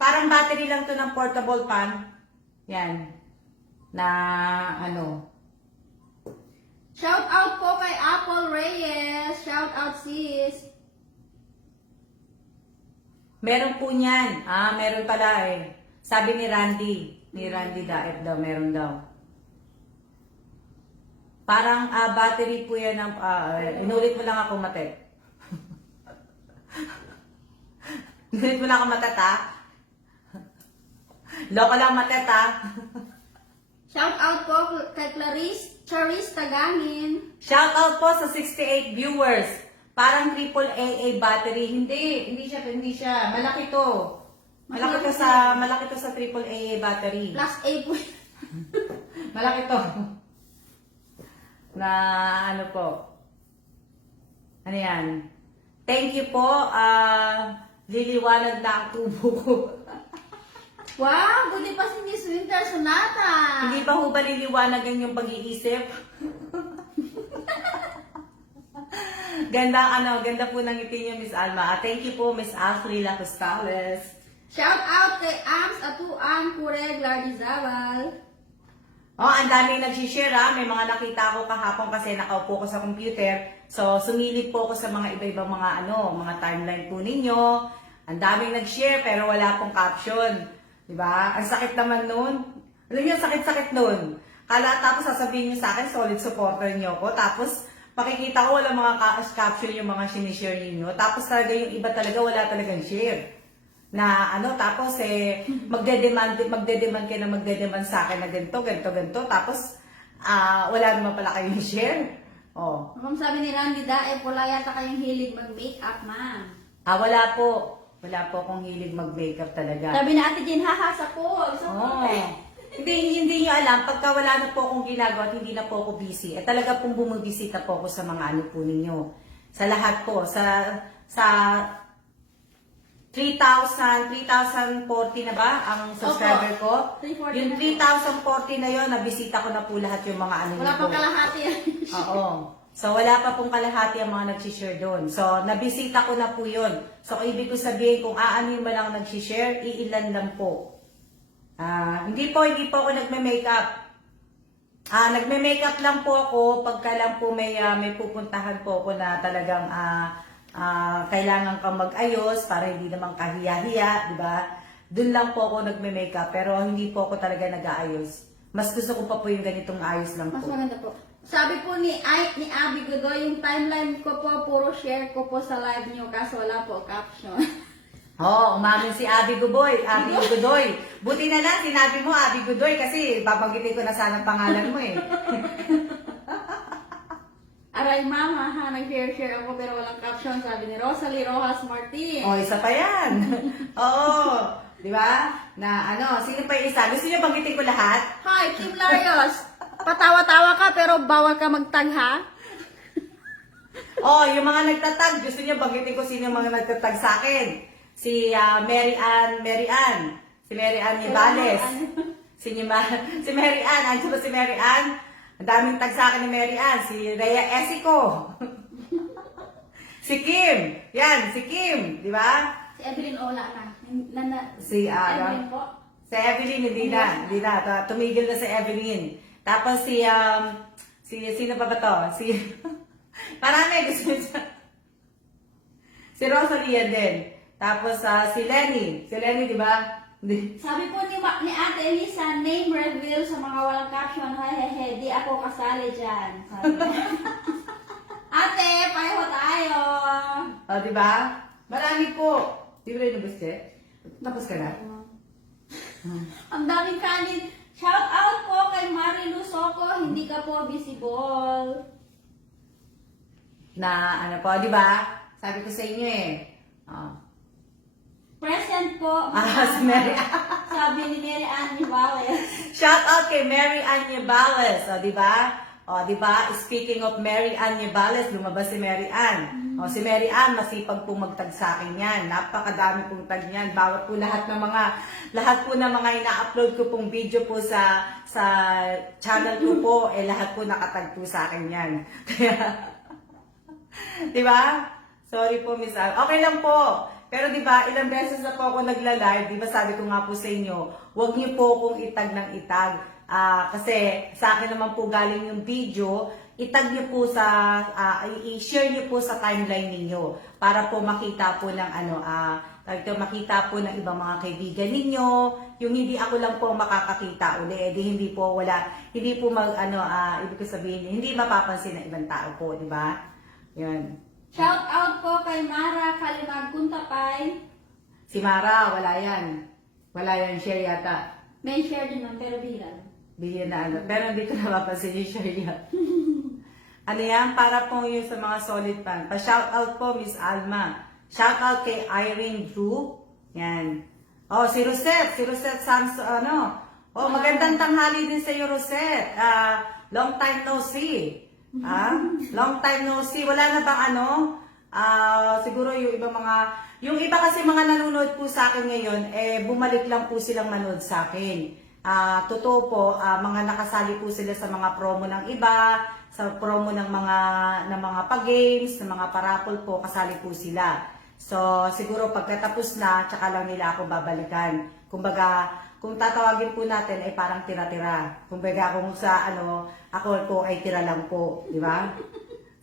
parang battery lang to ng portable pan. Yan. Na Shout out po kay Apple Reyes. Shout out sis. Meron po niyan. Meron pala eh. Sabi ni Randy Daep daw, meron daw. Parang battery po yan ng inulit mo lang ako mate. Inulit mo lang ako mate ha. Loko lang mate ha. Shout out po kay Charis Tagangin. Shout out po sa 68 viewers. Parang triple AA battery. Hindi siya. Malaki to. Malaki to sa triple AA battery. Plus A po. Malaki to. Na po. Ano yan? Thank you po. Liliwanag na ang tubo ko. Wow, buti pa si Miss Winter Sonata. Hindi ba ho ba liliwanagan yung pag-iisip? Ganda po ng ngiti niyo, Miss Alma. Thank you po, Miss Ashley Lacostales. Shout out kay Ams Atuan Kureg Lardizabal. Ang daming nag-share May mga nakita ko kahapon kasi nakaupo ko sa computer. So, sumilip po ako sa mga iba-ibang mga timeline po ninyo. Ang daming nag-share pero wala pong caption. Diba? Ang sakit naman nun. Alam niyo, sakit-sakit nun. Tapos sasabihin niyo sa akin, solid supporter niyo ko. Tapos, makikita ko wala mga caption yung mga sinishare niyo. Tapos talaga yung iba talaga wala talagang share. Na tapos magdedemand sa akin na ganito. Tapos wala naman pala kayong share. Kung sabi ni Randy Daep, wala yata kayong hilig mag-makeup, ma'am. Wala po akong hilig mag-makeup talaga. Sabi na Ate Jen, hahasa po. Hindi nyo alam, pagka wala na po akong ginagawa at hindi na po ako busy, talaga pong bumibisita po ako sa mga po ninyo. Sa lahat po, sa 3,040 na ba ang subscriber ko? 340 yung 3,040 na yon, nabisita ko na po lahat yung mga Wala pang kalahati yan. Oo. So, wala pa pong kalahati ang mga nag-share doon. So, nabisita ko na po yun. So, ibig ko sabihin, kung aanin mo lang nag-share, iilan lang po. Hindi po ako nagme-makeup. Nagme-makeup lang po ako pagka lang po may pupuntahan po ako na talagang kailangan kang mag-ayos para hindi naman kahiya-hiya, di ba? Doon lang po ako nagme-makeup pero hindi po ako talaga nag-aayos. Mas gusto ko pa po yung ganitong ayos lang Mas po. maganda po. Sabi po ni Abby Godoy, yung timeline ko po, puro share ko po sa live niyo kaso wala po caption. Umamin si Abby Godoy. Buti na lang, sinabi mo Abby Godoy kasi babanggitin ko na sana ang pangalan mo eh. Aray mama ha, nag-share ako pero walang caption, sabi ni Rosalie Rojas Martin. Isa pa yan. Oo. Di ba? Na ano, sino pa yung isa? Gusto niyo banggitin ko lahat? Hi, Team Larios. Patawa-tawa ka pero bawal ka magtag ha? Oh, yung mga nagtatag, gusto niyo banggitin ko sino yung mga nagtatag sa akin. Si Mary Ann. Si Mary Ann Nibales. Si Mary Ann. Andiyan ba si Mary Ann? Ang daming tag sa akin ni Mary Ann. Si Rhea Esico. Si Kim. Yan, si Kim. Di ba? Si Evelyn Ola na. Si Evelyn po. Si Evelyn, hindi na. Tumigil na si Evelyn. Tapos sino pa ba to? Marami gusto niya. Si Rosalia din. Tapos si Lenny. Si Lenny, di ba? Sabi po ni Ate Elisa, name reveal sa mga walang caption. Hehehe, di ako kasali dyan. Sabi niya. Ate, pareho tayo. O, di ba? Marami po. Di ba rin nabas, Che? Tapos ka na? Ang daming kanin. Shout out po kay Marilu Soco, hindi ka po visible. Na ano po, di ba? Sabi ko sa inyo eh. Oh. Present po. Si Mary Sabi ni Mary Ann Nivales. Shout out kay Mary Ann Nibales. O, di ba? O, di ba? Speaking of Mary Ann Nibales, lumabas si Mary Ann. O, si Mary Ann, masipag pong magtag sa akin yan. Napakadami pong tag niyan. Lahat po ng mga ina-upload ko pong video po sa channel ko po, lahat po nakatag po sa akin yan. Kaya, di ba? Sorry po, Miss Al. Okay lang po. Pero di ba, ilang beses na po ako nagla-live, di ba sabi ko nga po sa inyo, huwag niyo po akong itag ng itag. Kasi sa akin naman po galing yung video, itag niyo po i-share niyo po sa timeline ninyo para po makita po ng makita po ng ibang mga kaibigan ninyo, yung hindi ako lang po makakakita uli, hindi po ibig ko sabihin, hindi mapapansin ng ibang tao po, di ba? Yun. Shout out po kay Mara Kalimag Kuntapay. Si Mara, wala yan. Wala yan, share yata. May share din nun, pero bilang. Bilyan na ano. Pero hindi ko napapansin yung share yan. Ano yan? Para po yun sa mga solid fan. Pa-shout out po, Miss Alma. Shout out kay Irene Drew. Yan. Oh, si Rosette. Si Rosette Samson, Oh, magandang tanghali din sa iyo, Rosette. Long time no see. Long time no see. Wala na bang siguro yung iba kasi mga nanonood po sa akin ngayon, bumalik lang po silang manood sa akin. Totoo po, mga nakasali po sila sa mga promo ng iba, sa promo ng mga pa-games, ng mga parapol po, kasali po sila. So, siguro pagkatapos na, tsaka lang nila ako babalikan. Kumbaga, kung tatawagin po natin ay parang tira-tira. Kumbaga, kung ako po ay tira lang po, di ba?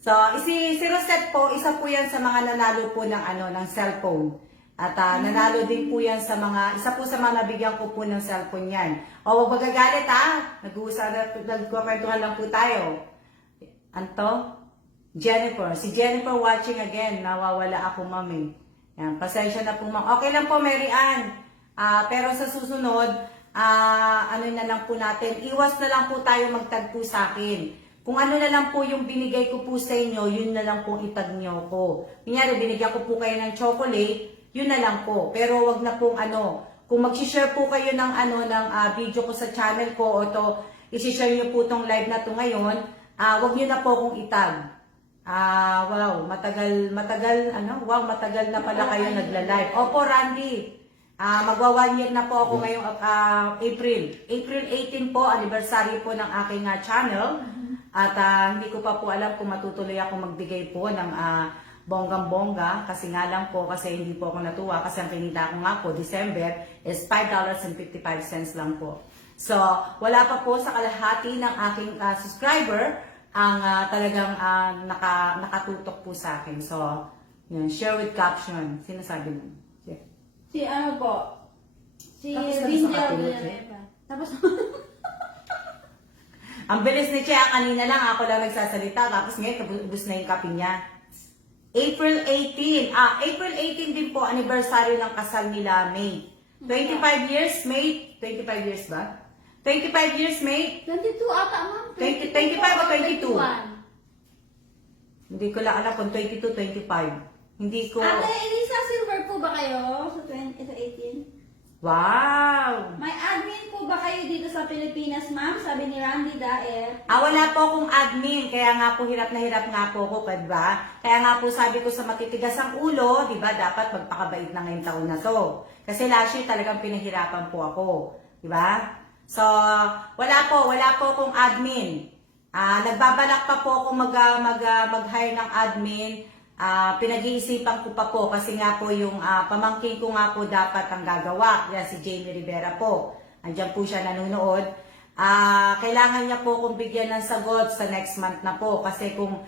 So, si Rosette po, isa po yan sa mga nanalo po ng cellphone. At nanalo din po yan isa po sa mga nabigyan ko po ng cellphone yan. O, huwag magagalit nagkukwentuhan lang po tayo. Anto? Jennifer. Si Jennifer watching again. Nawawala ako, mami. Yan, pasensya na po, ma'am. Okay lang po, Mary Ann. Pero sa susunod, na lang po natin, iwas na lang po tayo magtagpo sa akin. Kung ano na lang po yung binigay ko po sa inyo, yun na lang po itag nyo ko. Kunyari, binigyan ko po kayo ng chocolate, yun na lang po. Pero wag na pong kung mag-share po kayo ng video ko sa channel ko, o to, i-share nyo po tong live na to ngayon, wag nyo na po akong itag. Wow, matagal na pala kayo nagla-live. Opo, Randy. Magwa 1 year na po ako ngayong April 18 po, anniversary po ng aking channel. At hindi ko pa po alam kung matutuloy ako magbigay po ng bonggang-bongga. Kasi nga lang po, kasi hindi po ako natuwa. Kasi ang kinita ko nga po, December, is $5.55 lang po. So, wala pa po sa kalahati ng aking subscriber ang talagang nakatutok po sa akin. So, yun, share with caption. Sinasabi mo? Si po? Si Tapos Rinja sabi sa Villanueva. Tapos, ang bilis ni Chia, kanina lang ako lang nagsasalita. Tapos ngayon, ubus na yung kape niya. April 18. April 18 din po, anniversary ng kasal nila, May. 25 years, May? 25 years ba? 25 years, May? 22 ata, ma'am. 25 o 22? Hindi ko lang alam kung 22, 25. Hindi ko... Ate Elisa, silver po ba kayo sa 18? Wow! May admin po ba kayo dito sa Pilipinas, ma'am? Sabi ni Randy Daer. Wala po akong admin, kaya nga po hirap na hirap nga po ako, diba? Kaya nga po sabi ko sa matitigas ang ulo, diba, dapat magpakabait na ngayong taon na to. Kasi last year talagang pinahirapan po ako, diba? So, wala po akong admin. Nagbabalak pa po akong mag-hire ng admin. Pinag-iisipan ko pa po kasi nga po yung pamangkin ko nga po dapat ang gagawa. Yan si Jamie Rivera po. Andiyan po siya nanonood. Kailangan niya po kung bigyan ng sagot sa next month na po. Kasi kung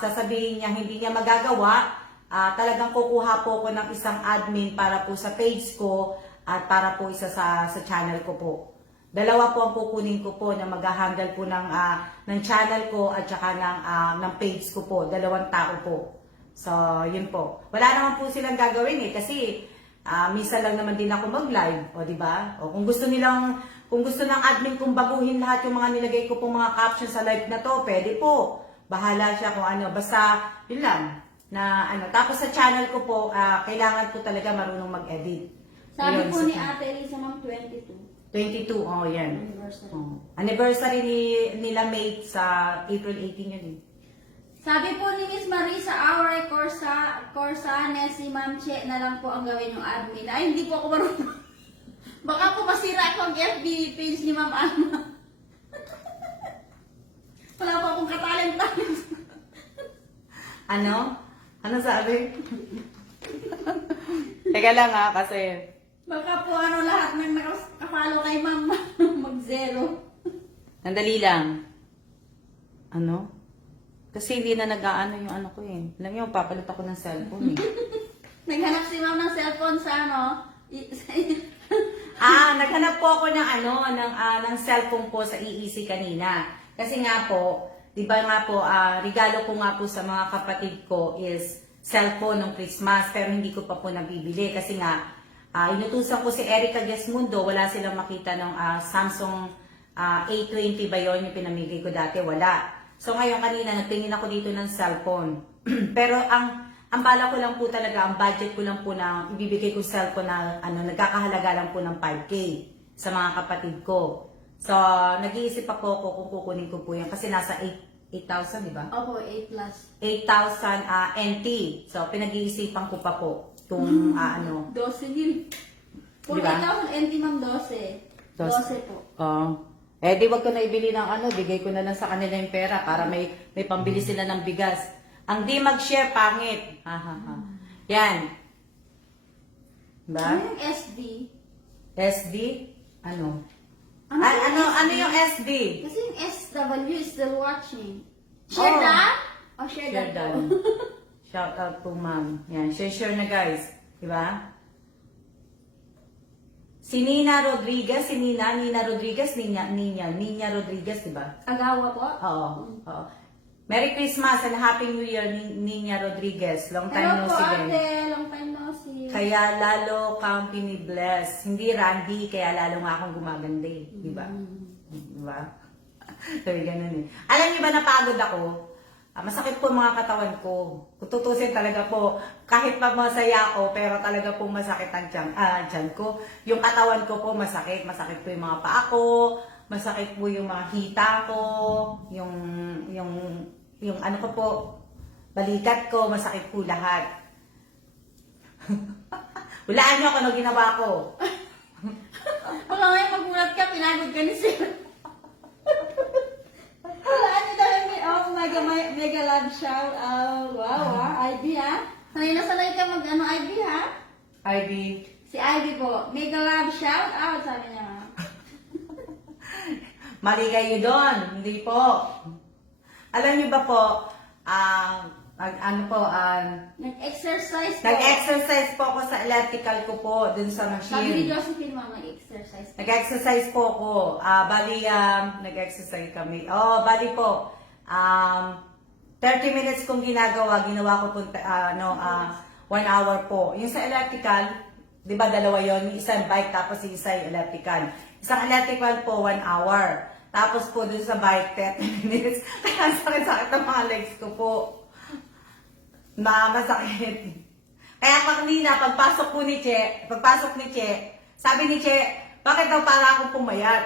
sasabihin niya hindi niya magagawa, talagang kukuha po ko ng isang admin para po sa page ko at para po isa sa channel ko po. Dalawa po ang kukunin ko po na mag-handle po ng channel ko at saka ng page ko po. Dalawang tao po. So, yun po. Wala naman po silang gagawin kasi minsan lang naman din ako mag-live. O, di ba? O, kung gusto ng admin kong baguhin lahat yung mga nilagay ko pong mga caption sa live na to, pwede po. Bahala siya kung ano. Basta, yun lang. Tapos sa channel ko po, kailangan po talaga marunong mag-edit. Sabi Ayun, po sa ni Ate Elisa, ma'am, 22. 22, yan. Anniversary. Anniversary nila Mate sa April 18 yun eh. Sabi po ni Miss Marisa Aure Corsane, si Ma'am Che na lang po ang gawin yung admin. Ay, hindi po ako marunong. Baka po masira ko ang FB page ni Ma'am Alma. Wala po akong katalent-talent. Ano? Ano sabi? Teka lang kasi Baka po lahat ng nakapalo kay Ma'am mag-zero. nandali lang. Ano? Kasi hindi na nag-aano yung ano ko eh. Alam niyo, papalit ako ng cellphone eh. Naghanap si Ma'am ng cellphone sa Naghanap po ako ng cellphone po sa EEC kanina. Kasi nga po, di ba nga po, regalo ko nga po sa mga kapatid ko is cellphone ng Christmas. Pero hindi ko pa po nabibili kasi nga, inutusan ko si Erica Gesmundo, wala silang makita ng Samsung A20 ba yun yung pinamigay ko dati? Wala. So ngayon kanina nagtingin ako dito ng cellphone. Pero ang bala ko lang po talaga, ang budget ko lang po na ibibigay ko cellphone na nagkakahalaga lang po ng 5K sa mga kapatid ko. So nag-iisip ako kung kukunin ko po yan kasi nasa 8,000, di ba? Opo, 8 plus. 8,000 NT. So pinag-iisipan ko pa po kung 12 din. Kung Diba? 8,000 NT, Ma'am, 12. 12 po. Di wag ko na ibili ng bigay ko na lang sa kanila yung pera para may pambili sila ng bigas. Ang di mag-share, pangit. Yan. Diba? Ano yung SD? SD? Ano? Ano Ano yung SD? Kasi yung SW is still watching. Share that? O share Share that done. po? Shout out po, ma'am. Yan, share na guys. Diba? Si Nina Rodriguez, Nina Rodriguez, Nina Rodriguez, diba? Agawa po? Oo. Merry Christmas and Happy New Year, Nina Rodriguez. Long time Hello no po, see din. ate. Long time no see. Kaya lalo kang pinibless. Hindi Randy, kaya lalo nga akong gumaganda eh. Diba? Diba? Sabi ganun eh. Alam niyo ba napagod ako? Masakit po mga katawan ko. Kung tutusin talaga po, kahit pa masaya ako, pero talaga po masakit ang tiyan ko. Yung katawan ko po masakit. Masakit po yung mga paa ko, masakit po yung mga hita ko, yung ano ko po, balikat ko, masakit po lahat. Hulaan niyo kung ano ginawa ko. Baka ngayon magulat ka, pinagod ka ni Sir. Hulaan niyo daw yung mega love shout out. Wow, Ivy ha. Sanay na sanay ka Ivy ha. Ivy. Si Ivy po, mega love shout out, sabi niya. Mali kayo doon, hindi po. Alam niyo ba po, Nag-exercise po. nag-exercise po ako sa electrical ko po, dun sa Sabi ni machine. Josephine, ma'am, nag-exercise po. Nag-exercise po ako. Nag-exercise kami. Bali po, 30 minutes kong ginawa ko po, 1 hour po. Yung sa electrical, di ba dalawa yon, yung isang bike tapos yung isa yung electrical. Isang electrical po, 1 hour. Tapos po dun sa bike, 30 minutes. Kaya sakit-sakit ang mga legs ko po. Masakit. Kaya kanina, pagpasok ni Che, Sabi ni Che, bakit daw para akong pumayat?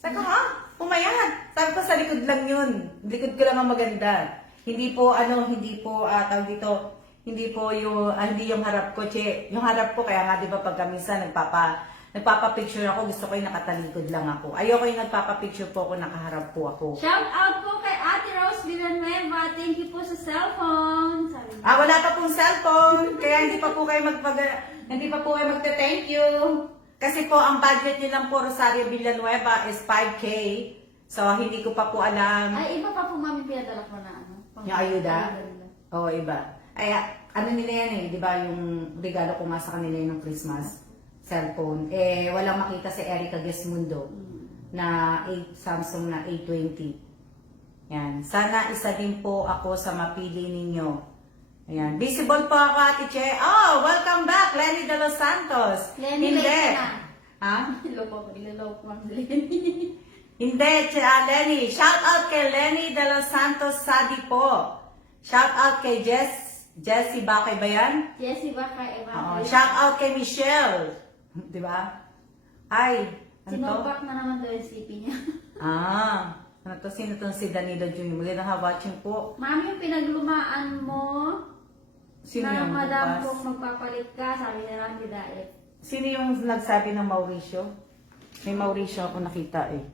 Sabi ko, ha? Pumayat? Sabi ko, sa likod lang yun. Likod ko lang ang maganda. Hindi po, tawag dito, hindi po yung, hindi yung harap ko, Che. Yung harap ko, kaya nga, di ba, pagka minsan nagpapa-picture ako, gusto ko yung nakatalikod lang ako. Ayoko yung nagpapa-picture po ako, nakaharap po ako. Shout out po kay Ate Rose Villanueva. Thank you po sa cellphone. Sabi niya. Wala pa pong cellphone, kaya hindi pa po kayo magte-thank you. Kasi po, ang budget nilang po Rosario Villanueva is 5K. So, hindi ko pa po alam. Ay, iba pa po mami pinadala ko na ano. Yung ayuda? Oo, iba. Ay, ano nila yan eh, di ba yung regalo ko nga sa kanila yung Christmas cellphone. Walang makita si Erica Gesmundo na Samsung na A20. Yan. Sana isa din po ako sa mapili ninyo. Ayan. Visible po ako, Ate Che. Oh, welcome back, Lenny de los Santos. Lenny, Hindi. late ka na. Ha? Niloloko Ma'am Lenny. Hindi, Lenny. Shout out kay Lenny de los Santos Sadi po. Shout out kay Jessie Bakay ba yan? Jessie Baka Eva. Shout out kay Michelle. Di ba? Ay, ano to? Sinobak na naman daw yung CP niya. Ano to? Sino to si Danilo Jr.? Muli na watching po. Mami, yung pinaglumaan mo, Sino na yung madam bukas? kung magpapalit ka, sabi na lang ni Daet. Sino yung nagsabi ng Mauricio? May Mauricio ako nakita eh.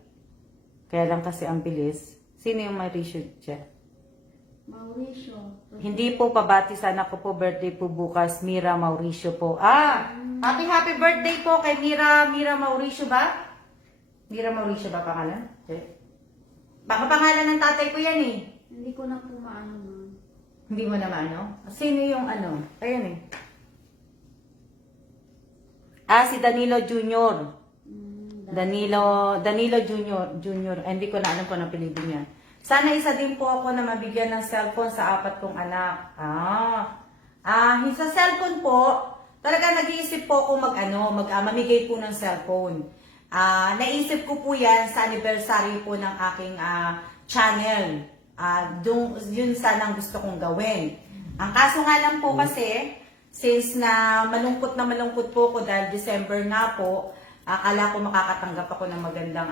Kaya lang kasi ang bilis. Sino yung Mauricio, Che? Mauricio. Hindi po pabati sana ko po. Birthday po bukas. Mira Mauricio po. Happy birthday po kay Mira Mauricio ba? Mira Mauricio ba pangalan? Che? Baka pangalan ng tatay ko yan eh. Hindi ko na po maano ma'am. Hindi mo naman, no? Sino yung ano? Ayan eh. Si Danilo Jr. Danilo Jr. Hindi ko na alam kung anong pinili niya. Sana isa din po ako na mabigyan ng cellphone sa 4 kong anak. Sa cellphone po, talaga nag-iisip po ako mamigay po ng cellphone. Naisip ko po yan sa anniversary po ng aking channel. Yun sana ang gusto kong gawin. Ang kaso nga lang po kasi, since na malungkot po ako dahil December nga po, akala ko makakatanggap ako ng magandang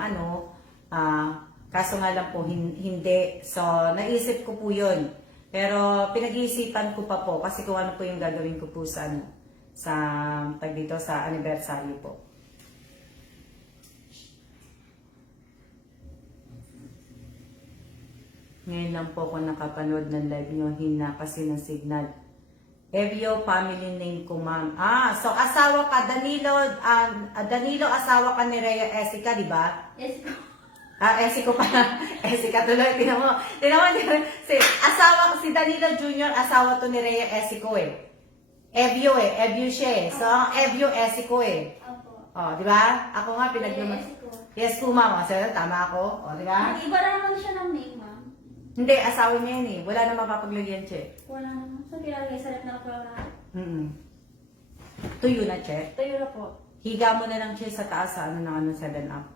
kaso nga lang po hindi. So, naisip ko po yun. Pero pinag-iisipan ko pa po kasi kung ano po yung gagawin ko po sa anniversary po. Ngayon lang po ako nakapanood ng live nyo, hina kasi ng signal. Evio, family name ko, ma'am. So asawa ka, Danilo, asawa ka ni Rhea Esica, di ba? Yes po. Esico pala. Esica tuloy, tinan mo, si Danilo Jr., asawa to ni Rhea Esico eh. Evio siya eh. So, Evio Esico eh. Opo. Di ba? Ako nga, Esico. Yes po, ma'am. So, tama ako. Di ba? Iba naman siya ng name, ma'am. Hindi, asawa niya yun eh. Wala na mapapaglagyan, Che. Wala naman. So, kinalagay sa rep na ako lahat. Tuyo na, Che. Tayo na po. Higa mo na lang, Che, sa taas sa 7-up.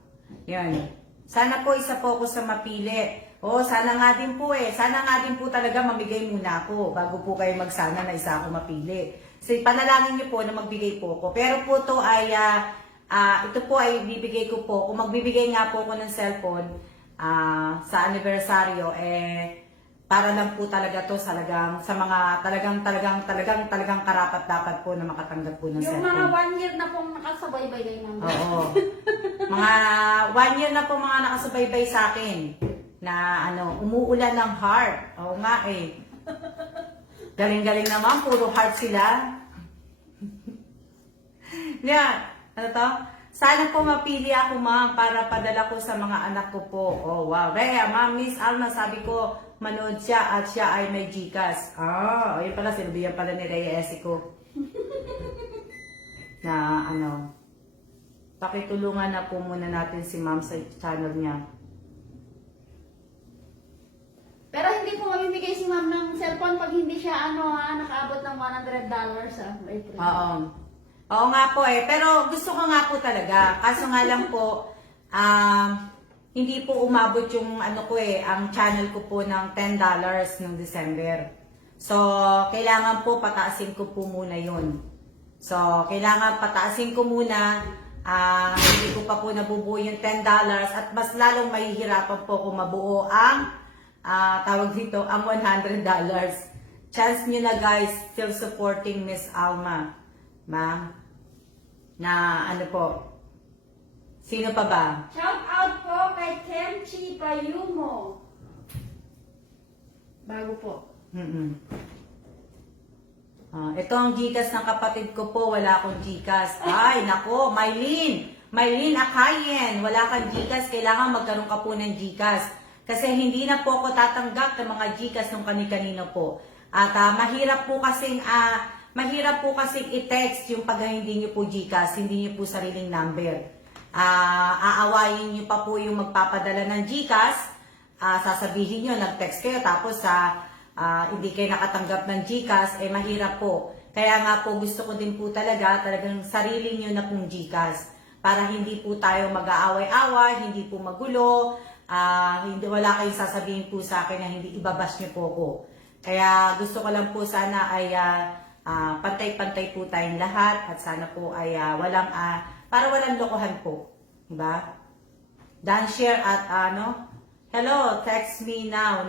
Yan. Sana po isa po ako sa mapili. Sana nga din po eh. Sana nga din po talaga mamigay muna ako bago po kayo magsana na isa ako mapili. So, panalangin niyo po na magbigay po ako. Pero po to ay, ito po ay bibigay ko po. Kung magbibigay nga po ako ng cellphone, sa anibersaryo para lang po talaga to sa mga talagang karapat-dapat po na makatanggap po ng Yung cellphone. mga 1 year na pong nakasabay-bay naman. Oo. Mga 1 year na po mga nakasubaybay sa akin na umuulan ng heart. Oo nga eh. Galing-galing naman, puro heart sila. Yan. Ano to? Sana po mapili ako, ma'am, para padala ko sa mga anak ko po. Oh, wow. Rhea, ma'am, Miss Alma, sabi ko, manood siya at siya ay may Gcash. Yun pala, sinubihan pala ni Rhea Esico. Na, pakitulungan na po muna natin si ma'am sa channel niya. Pero hindi po mamimigay si ma'am ng cellphone pag hindi siya nakaabot ng $100 Oo. Oo nga po eh. Pero gusto ko nga po talaga. Kaso nga lang po, hindi po umabot yung ang channel ko po ng $10 noong December. So, kailangan po pataasin ko po muna yun. So, kailangan pataasin ko muna Hindi ko pa po nabubuo yung $10 at mas lalong mahihirapan po kung mabuo ang tawag dito, ang $100. Chance nyo na guys, still supporting Miss Alma. Ma'am, na ano po, sino pa ba? Shout out po kay Kemchi Payumo. Bago po. Ito ang Gcash ng kapatid ko po, wala akong Gcash. Ay, nako, Mylene Akayen, wala kang Gcash, kailangan magkaroon ka po ng Gcash. Kasi hindi na po ako tatanggap ng mga Gcash ng kani-kanino po. At mahirap po kasing i-text yung pag hindi niyo po Gcash, hindi niyo po sariling number. Aawayin niyo pa po yung magpapadala ng Gcash. Sasabihin niyo, nag-text kayo, tapos hindi kayo nakatanggap ng Gcash, mahirap po. Kaya nga po gusto ko din po talagang sarili niyo na pong Gcash. Para hindi po tayo mag-aaway-away, hindi po magulo, wala kayong sasabihin po sa akin na hindi ibabash niyo po ko. Kaya gusto ko lang po sana ay pantay-pantay po tayong lahat at sana po ay para walang lokohan po. Diba? Dan share at hello, text me now.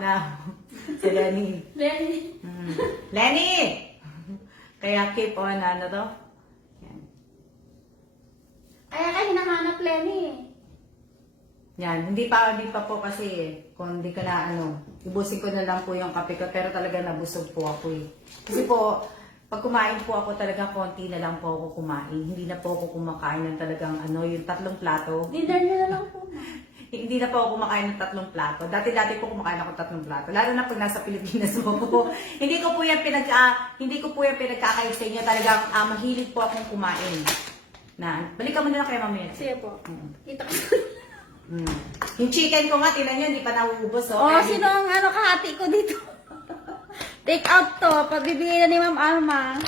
Si Lenny. Lenny. Lenny! Kaya keep on, to? Yan. Ay, hinahanap Lenny. Yan, hindi pa po kasi kung hindi ko na ibusin ko na lang po yung kape ko, pero talaga nabusog po ako eh. Kasi po, pag kumain po ako talaga konti na lang po ako kumain. Hindi na po ako kumakain ng talagang yung 3 plato. Dinner niyo na lang po. Hindi na po ako kumakain ng 3 plato. Dati po kumakain ako 3 plato. Lalo na pag nasa Pilipinas po. Hindi ko po yan pinagkakait sa inyo. Talagang mahilig po akong kumain. Balikan mo na lang kayo mamaya. Sige po. Kita ko. Yung chicken ko nga, tinan nyo, hindi pa nauubos. Sino ang kahati ko dito? Take out to. Pagbibigay na ni Ma'am Alma.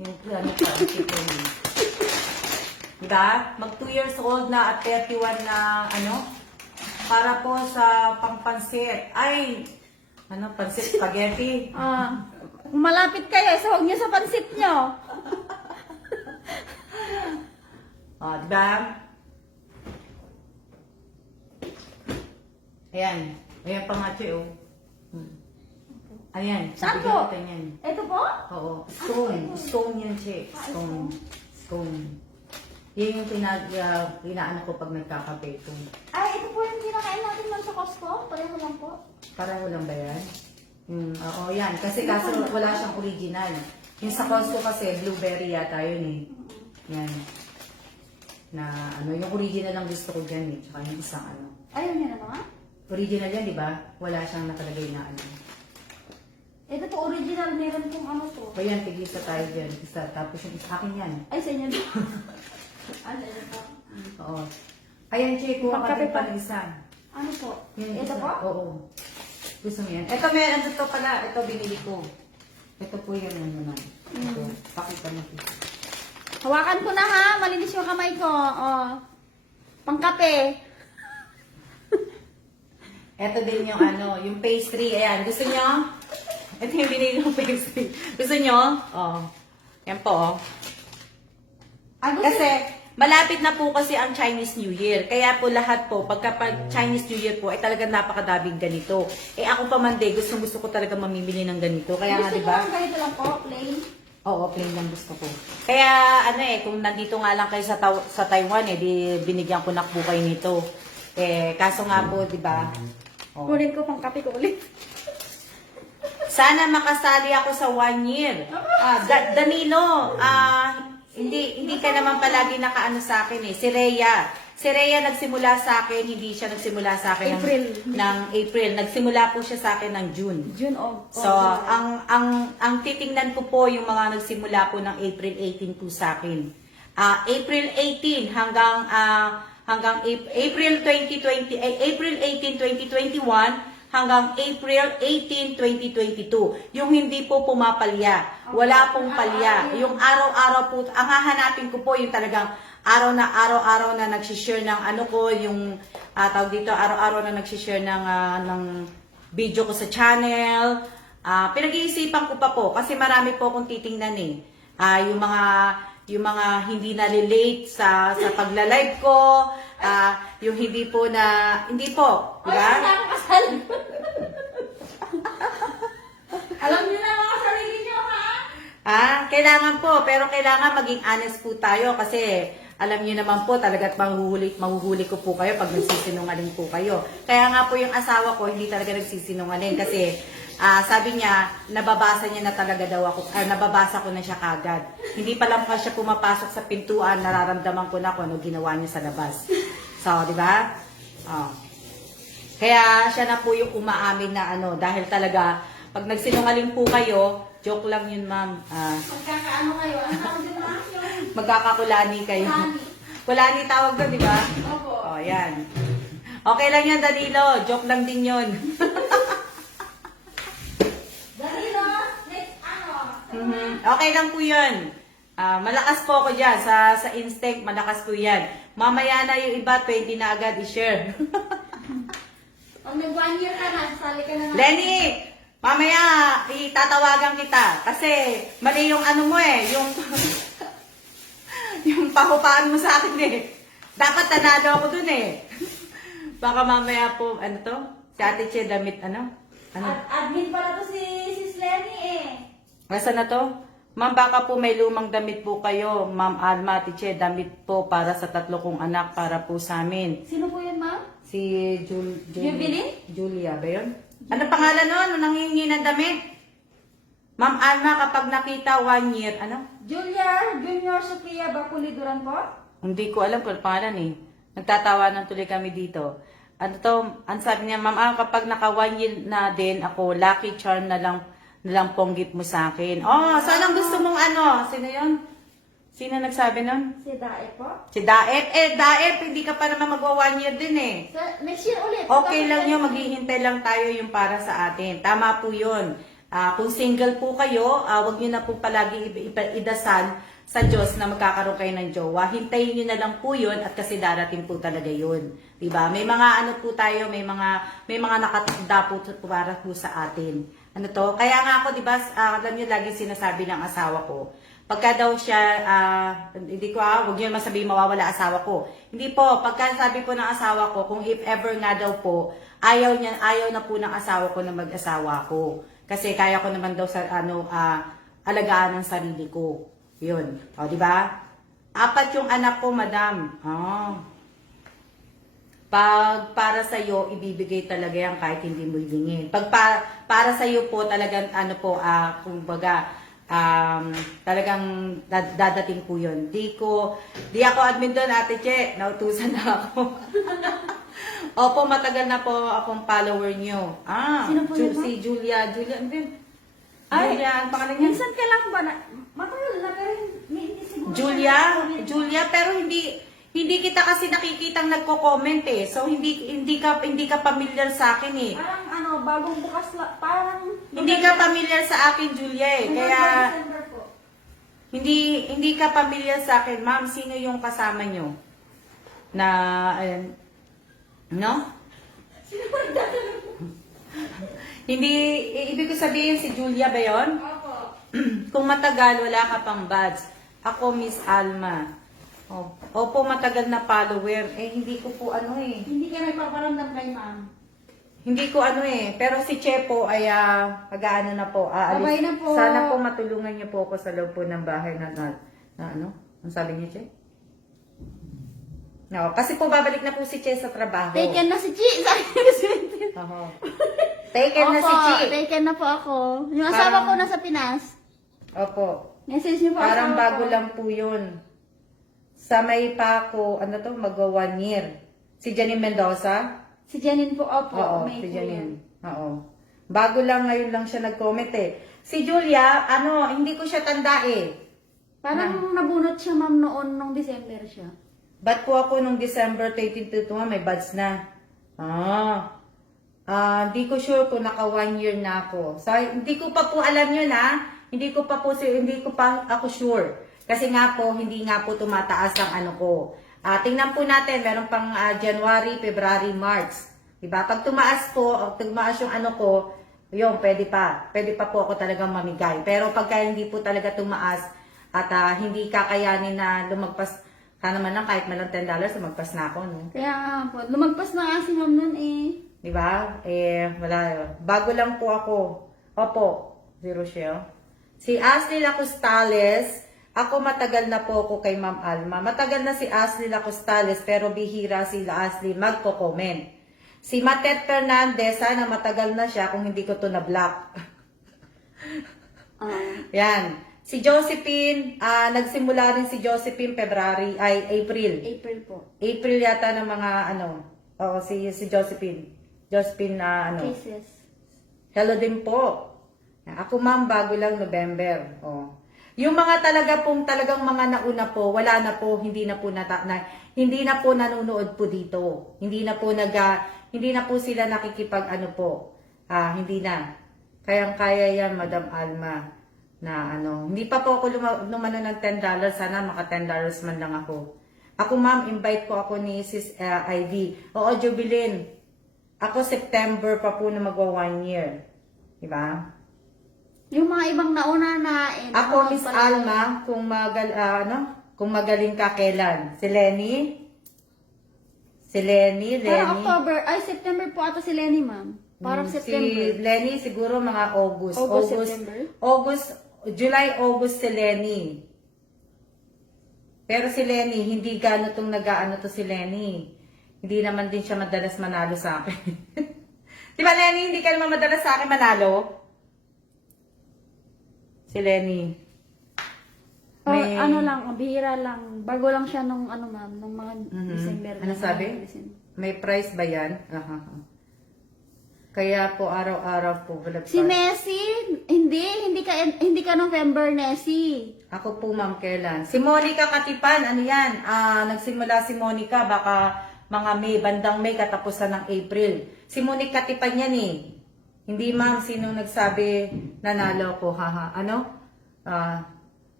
Yung chicken. Diba? Mag 2 years old na at 31 na para po sa pangpansit. Ay, pansit spaghetti. Kung malapit kayo, sahog niyo sa pansit niyo. Diba? Ayan. Ayan pa nga, Che, Ayan. Saan bibigyan po? kita niyan. Ito po? Oo. Stone yan, Che. Stone. Yan yung inaano ko pag nagkakape ko. Ay, ito po yung kinakain natin lang sa Costco. Pareho lang po. Pareho lang ba yan? Oo, yan. Kasi kaso wala siyang original. Yung sa Costco kasi, blueberry yata yun eh. Yan. Yung original lang gusto ko dyan eh. Tsaka yung isang Ayun yan na mga? Original yan, di ba? Wala siyang nakalagay na Ito po, original. Meron pong to. O yan, tigisa tayo dyan. Isa. Tapos yung isa akin yan. Ay, sa inyo. Ano po? Oo. Ayan, Che, kuha ka Magkape din pa pa. ng isa. Ano po? Yung Ito isa. po? Oo. Gusto mo yan? Ito, to pala. Ito, binili ko. Ito po yun naman. Ito. Pakita mo. Hawakan ko na ha. Malinis yung kamay ko. Pangkape. Ito din yung yung pastry. Ayan, gusto nyo? Ito yung binili kong pastry. Gusto nyo? Yan po, Kasi, malapit na po kasi ang Chinese New Year. Kaya po lahat po, pag Chinese New Year po, ay talagang napakadaming ganito. Ako pa man gusto ko talaga mamimili ng ganito. Kaya nga, di ba? Gusto nyo ganito lang po, plain? Oo, plain lang gusto ko. Kaya, kung nandito nga lang kayo sa Taiwan, di binigyan ko na po kayo nito. Kaso nga po, di ba? Kunin ko pang kape ko ulit. Sana makasali ako sa 1 year. Danilo, hindi ka naman palagi nakaano sa akin eh. Si Rhea nagsimula sa akin, hindi siya nagsimula sa akin ng April. Nagsimula po siya sa akin ng June. So, ang titingnan ko po yung mga nagsimula po ng April 18 po sa akin. April 18 hanggang April 18, 2021 hanggang April 18, 2022. Yung hindi po pumapalya. Wala pong palya. Yung araw-araw po, ang hahanapin ko po yung talagang araw-araw na nagsishare ng yung tawag dito, araw-araw na nagsishare ng video ko sa channel. Pinag-iisipan ko pa po kasi marami po akong titingnan eh. Yung mga yung mga hindi na-relate sa pagla-live ko, yung hindi po, di ba? Kasal. Alam niyo na mga sarili niyo, ha? Kailangan po, pero kailangan maging honest po tayo kasi alam niyo naman po talaga't mahuhuli ko po kayo pag nagsisinungaling po kayo. Kaya nga po yung asawa ko hindi talaga nagsisinungaling kasi sabi niya, nababasa niya na talaga daw ako, nababasa ko na siya kagad. Hindi pa lang pa siya pumapasok sa pintuan, nararamdaman ko na kung ano ginawa niya sa labas. So, di ba? Kaya siya na po yung umaamin na dahil talaga, pag nagsinungaling po kayo, joke lang yun, ma'am. Magkakaano kayo? Ano tawag din mga Magkakakulani kayo. Kulani. Kulani tawag doon, di ba? Opo. Yan. Okay lang yan, Danilo. Joke lang din yun. Danilo, next Okay lang po yun. Malakas po ako dyan. Sa instinct, malakas po yan. Mamaya na yung iba, 20 na agad i-share. Pag nag-1 year ka na, sasali ka na. Lenny! Mamaya, itatawagan kita. Kasi, mali yung mo yung yung pahupaan mo sa akin Dapat tanado ako dun Baka mamaya po, Si Ate Che, damit Admin pala to si Lenny Nasa na to? Ma'am, baka po may lumang damit po kayo. Ma'am Alma, Ate Che, damit po para sa 3 kong anak, para po sa amin. Sino po yun, ma'am? Si Jubilin? Julia ba yun? Ano pangalan nun? Nung nangingi ng damit? Ma'am Alma, kapag nakita 1 year, Julia Junior Sophia Bakuliduran po? Hindi ko alam kung ano pangalan Nagtatawanan tuloy kami dito. Ang sabi niya, ma'am, kapag naka 1 year na din ako, lucky charm na lang pong gift mo sa akin. So anong gusto mong Sino yun? Sino nagsabi nun? Si Dae po? Si Daep. Daep, hindi ka pa naman magwa 1 year din Next year ulit. Okay lang yun, maghihintay lang tayo yung para sa atin. Tama po yun. Kung single po kayo, wag nyo na po palagi idasal sa Diyos na magkakaroon kayo ng jowa. Hintayin nyo na lang po yun at kasi darating po talaga yun. Diba? May mga po tayo, may mga nakatanda po para po sa atin. Kaya nga ako, diba, alam nyo lagi sinasabi ng asawa ko, pagka daw siya, hindi ko huwag nyo naman sabihin mawawala asawa ko. Hindi po, pagka sabi po ng asawa ko, kung if ever nga daw po, ayaw na po ng asawa ko na mag-asawa ko. Kasi kaya ko naman daw sa alagaan ng sarili ko. Yun. Di ba? 4 yung anak ko, madam. Pag para sa iyo ibibigay talaga yan kahit hindi mo hilingin. Pag para sa iyo po talagang kumbaga talagang dadating po 'yon. Di ako admin doon, Ate Che. Nautusan na ako. Opo, matagal na po akong follower niyo. Sino po yun, Si Julia. Julia, Ay, ang pangalan niya? minsan ka lang ba na, matagal na pero hindi siguro. Julia, pero hindi kita kasi nakikitang nagko-comment So hindi ka familiar sa akin Parang bagong bukas parang Hindi ka familiar sa akin, Julia Kaya December po. hindi ka familiar sa akin, ma'am. Sino yung kasama nyo? Na Hindi, ibig ko sabihin si Julia ba yun? Opo. Kung matagal, wala ka pang badge. Ako, Miss Alma. Opo, matagal na follower. Hindi ko po Hindi ka nagpaparamdam kay ma'am. Hindi ko pero si Chepo ay mag-aano na po. Aalis. Babay na po. Sana po matulungan niyo po ako sa loob po ng bahay na ano? Ang sabi niyo, Che? No, kasi po babalik na po si Che sa trabaho. Taken na si Chi. Sabi ni Sweetie. Oo. Taken na si Chi. Taken na po ako. Yung asawa ko nasa Pinas. Opo. Message niyo po Parang asawa bago ko. lang po yun. Sa may Paco, magwa 1 year. Si Janine Mendoza? Si Janine po, opo. Oo, may si po Janine. yun. Oo. Bago lang, ngayon lang siya nag-comment Si Julia, hindi ko siya tanda Parang nabunot siya ma'am noon, nung December siya. Ba't po ako nung December 2022 may buds na? Hindi ko sure kung naka 1 year na ako. So, hindi ko pa po alam yun Hindi ko pa ako sure. Kasi nga po, hindi nga po tumataas ang ko. Tingnan po natin, meron pang January, February, March. Diba? Pag tumaas yung yun, pwede pa. Pwede pa po ako talagang mamigay. Pero pagka hindi po talaga tumaas, At hindi kakayanin na lumagpas ka naman lang kahit malang $10, lumagpas na ako, no? Kaya nga po, lumagpas na nga si ma'am nun eh. Di ba? Wala. Bago lang po ako. Opo, Zero Shell. Si Ashley Lacostales, ako matagal na po ako kay Ma'am Alma. Matagal na si Ashley Lacostales, pero bihira si Ashley magko-comment. Si Matet Fernandez, sana matagal na siya kung hindi ko to na-block. Yan. Si Josephine, nagsimula rin si Josephine April. April po. April yata ng mga oo, si Josephine. Josephine Cases. Hello din po. Ako ma'am, bago lang November. Oh. Yung mga talagang mga nauna po, wala na po, hindi na po hindi na po nanonood po dito. Hindi na po sila nakikipag hindi na. Kayang-kaya yan, Madam Alma, na hindi pa po ako lumano ng $10, sana maka $10 man lang ako. Ako ma'am, invite po ako ni Sis Ivy. Oo, Jubilin. Ako September pa po na magwa 1 year. Diba? Yung mga ibang nauna na Ako, Miss Alma, kung magaling ka kailan? Si Lenny? Parang October, September po ata si Lenny, ma'am. Parang September. Si Lenny siguro mga August. September? July, August si Lenny. Pero si Lenny, hindi gano'n itong nag-aano to si Lenny. Hindi naman din siya madalas manalo sa akin. Di ba, Lenny? Hindi ka naman madalas sa akin manalo? Si Lenny. Bihira lang. Bago lang siya nung ma'am, nung mga December. Ano sabi? May price ba yan? Kaya po araw-araw po. Si Messi, hindi ka November, Messi. Ako po ma'am, kailan? Si Monica Katipan, ano yan? Nagsimula si Monica, baka mga bandang May, katapusan ng April. Si Monica Katipan yan eh. Hindi ma'am, sinong nagsabi nanalo ko, haha.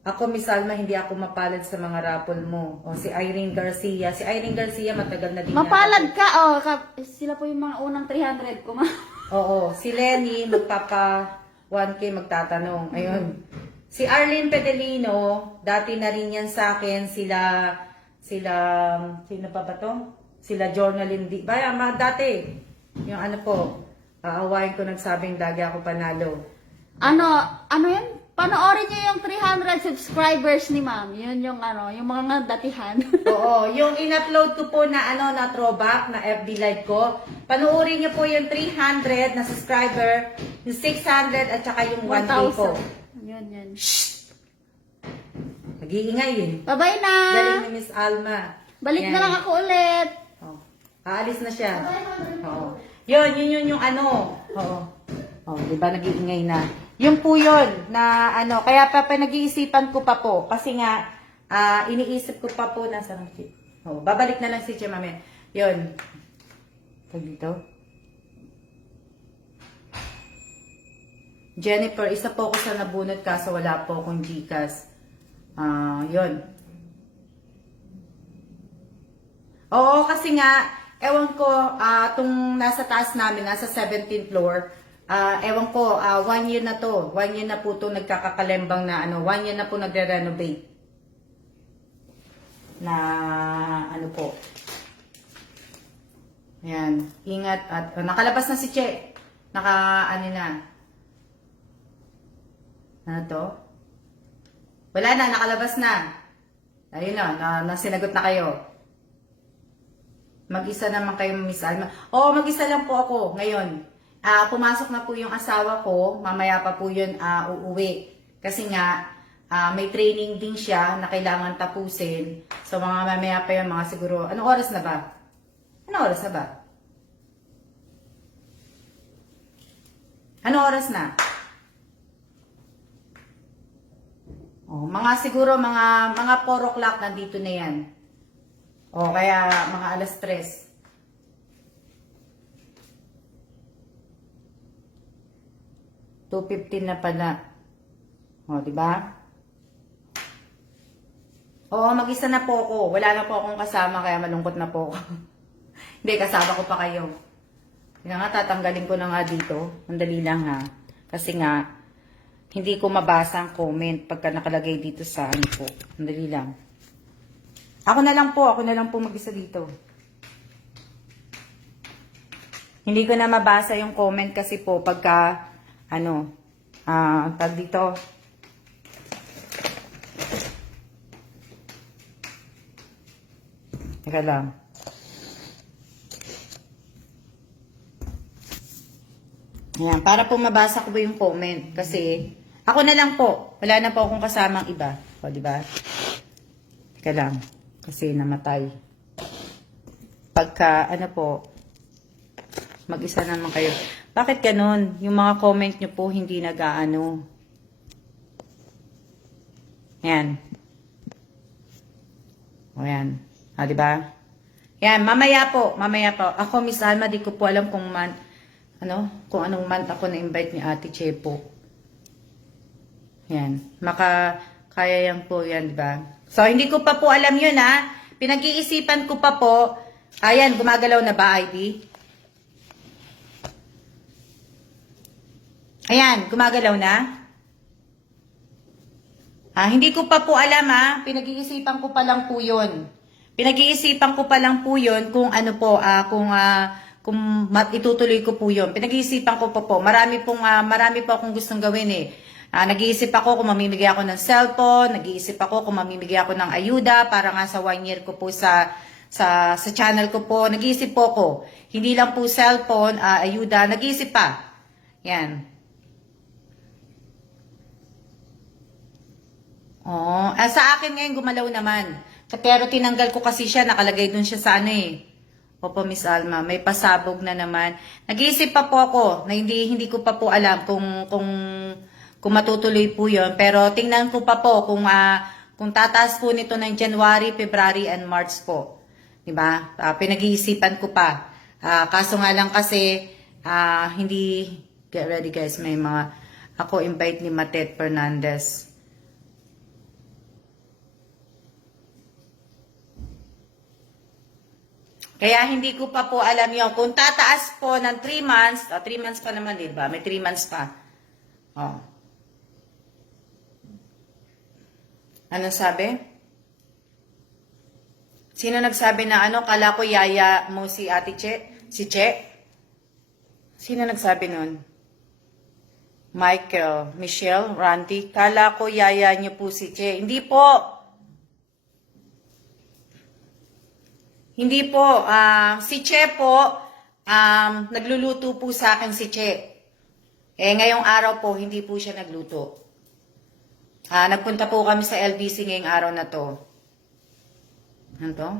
Ako, Miss Alma, hindi ako mapalad sa mga raffle mo. O, si Irene Garcia. Si Irene Garcia, matagal na din Mapalad ka, sila po yung mga unang 300 ko, ma'am. Oo, si Lenny, magpapa 1K magtatanong. Ayun. Si Arlene Pedelino, dati na rin yan sa akin, sino pa ba to? Sila Journalin D. Dati, yung aawain ko nagsabing lagi ako panalo. Ano yan? Panoorin niyo yung 300 subscribers ni ma'am. Yun yung yung mga datihan. Oo, yung in-upload ko po na na throwback na FB live ko. Panoorin niyo po yung 300 na subscriber, yung 600 at saka yung 1K ko. Yun. Nag-iingay eh. Bye-bye na! Galing ni Miss Alma. Balik Yan. na lang ako ulit. Oh. Aalis na siya. Oo. Yun yung Oo. Oh, di ba nag-iingay na? Yung po yun na kaya pa nag-iisipan ko pa po kasi nga iniisip ko pa po nasa babalik na lang si Che mamaya. Yun. Pag dito. Jennifer, isa po ako sa nabunot kaso wala po akong GCash. Yun. Oo, kasi nga ewan ko tung nasa taas namin, nasa 17th floor. Ewan ko, 1 year na to. 1 year na po itong nagkakakalembang na 1 year na po nagre-renovate. Na po. Ayan. Ingat at nakalabas na si Che. Na. Ano to? Wala na, nakalabas na. Ayun na sinagot na kayo. Mag-isa naman kayo, Miss Alma. Oo, mag-isa lang po ako ngayon. Pumasok na po yung asawa ko, mamaya pa po yun uuwi. Kasi nga, may training din siya na kailangan tapusin. So mga mamaya pa yun, mga siguro, anong oras na ba? Anong oras na? Mga siguro, mga 4 o'clock nandito na yan. Kaya mga alas 3. 2:15 na pala. Di ba? Oo, mag-isa na po ako. Wala na po akong kasama, kaya malungkot na po ako. Hindi, kasama ko pa kayo. Kaya nga, tatanggalin ko na nga dito. Mandali lang ha. Kasi nga, hindi ko mabasa ang comment pagka nakalagay dito sa ano po. Sandali lang. Ako na lang po mag-isa dito. Hindi ko na mabasa yung comment kasi po pagka, tag dito. Teka lang. Ayan, para po mabasa ko po yung comment. Kasi, ako na lang po. Wala na po akong kasamang iba. O, diba? Teka lang. Kasi namatay. Pagka, mag-isa naman kayo. Bakit ganun? Yung mga comment nyo po, hindi nag-aano. Ayan. O, ayan. Ah, diba? Yan, mamaya po. Ako, Miss Alma, di ko po alam kung kung anong month ako na-invite ni Ate Chepo. Yan. Kaya yan po yan, diba? So, hindi ko pa po alam yun, ha? Pinag-iisipan ko pa po. Ayan, gumagalaw na ba, ID? Ayan, gumagalaw na. Hindi ko pa po alam, ha? Pinag-iisipan ko pa lang po yun. Pinag-iisipan ko pa lang po yun kung kung itutuloy ko po yun. Pinag-iisipan ko pa po. Marami po akong gustong gawin eh. Nag-iisip ako kung mamimigay ako ng cellphone, nag-iisip ako kung mamimigay ako ng ayuda para nga sa 1 year ko po sa channel ko po. Nag-iisip po ako. Hindi lang po cellphone, ayuda, nag-iisip pa. Yan. Sa akin ngayon gumalaw naman. Pero tinanggal ko kasi siya, nakalagay dun siya sa Opo, Miss Alma, may pasabog na naman. Nag-iisip pa po ako na hindi ko pa po alam kung matutuloy po 'yon. Pero tingnan ko pa po kung tataas po nito ng January, February, and March po. 'Di ba? Pinag-iisipan ko pa. Kaso nga lang kasi hindi get ready guys, may mga ako invite ni Matet Fernandez. Kaya hindi ko pa po alam yun. Kung tataas po ng 3 months, 3 months pa naman, di ba? May 3 months pa. Anong sabi? Sino nagsabi na kala ko yaya mo si Ate Che? Si Che? Sino nagsabi nun? Michael, Michelle, Randy, kala ko yaya niyo po si Che. Hindi po. Hindi po, si Che po, nagluluto po sa akin si Che. Ngayong araw po, hindi po siya nagluto. Nagpunta po kami sa LBC ngayong araw na to. Ano to?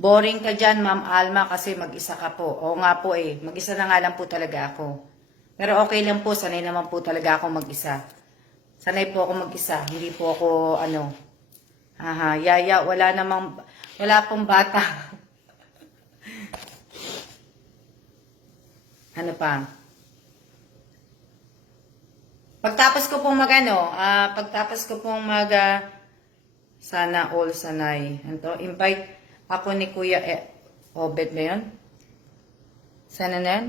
Boring ka dyan, Ma'am Alma, kasi mag-isa ka po. Oo nga po mag-isa na nga lang po talaga ako. Pero okay lang po, sanay naman po talaga ako mag-isa. Sanay po ako mag-isa, hindi po ako, yaya, wala pong bata. Ano pa? Pagtapos ko pong sana all sanay. Invite ako ni Kuya Obed ba yun? Sana na yan?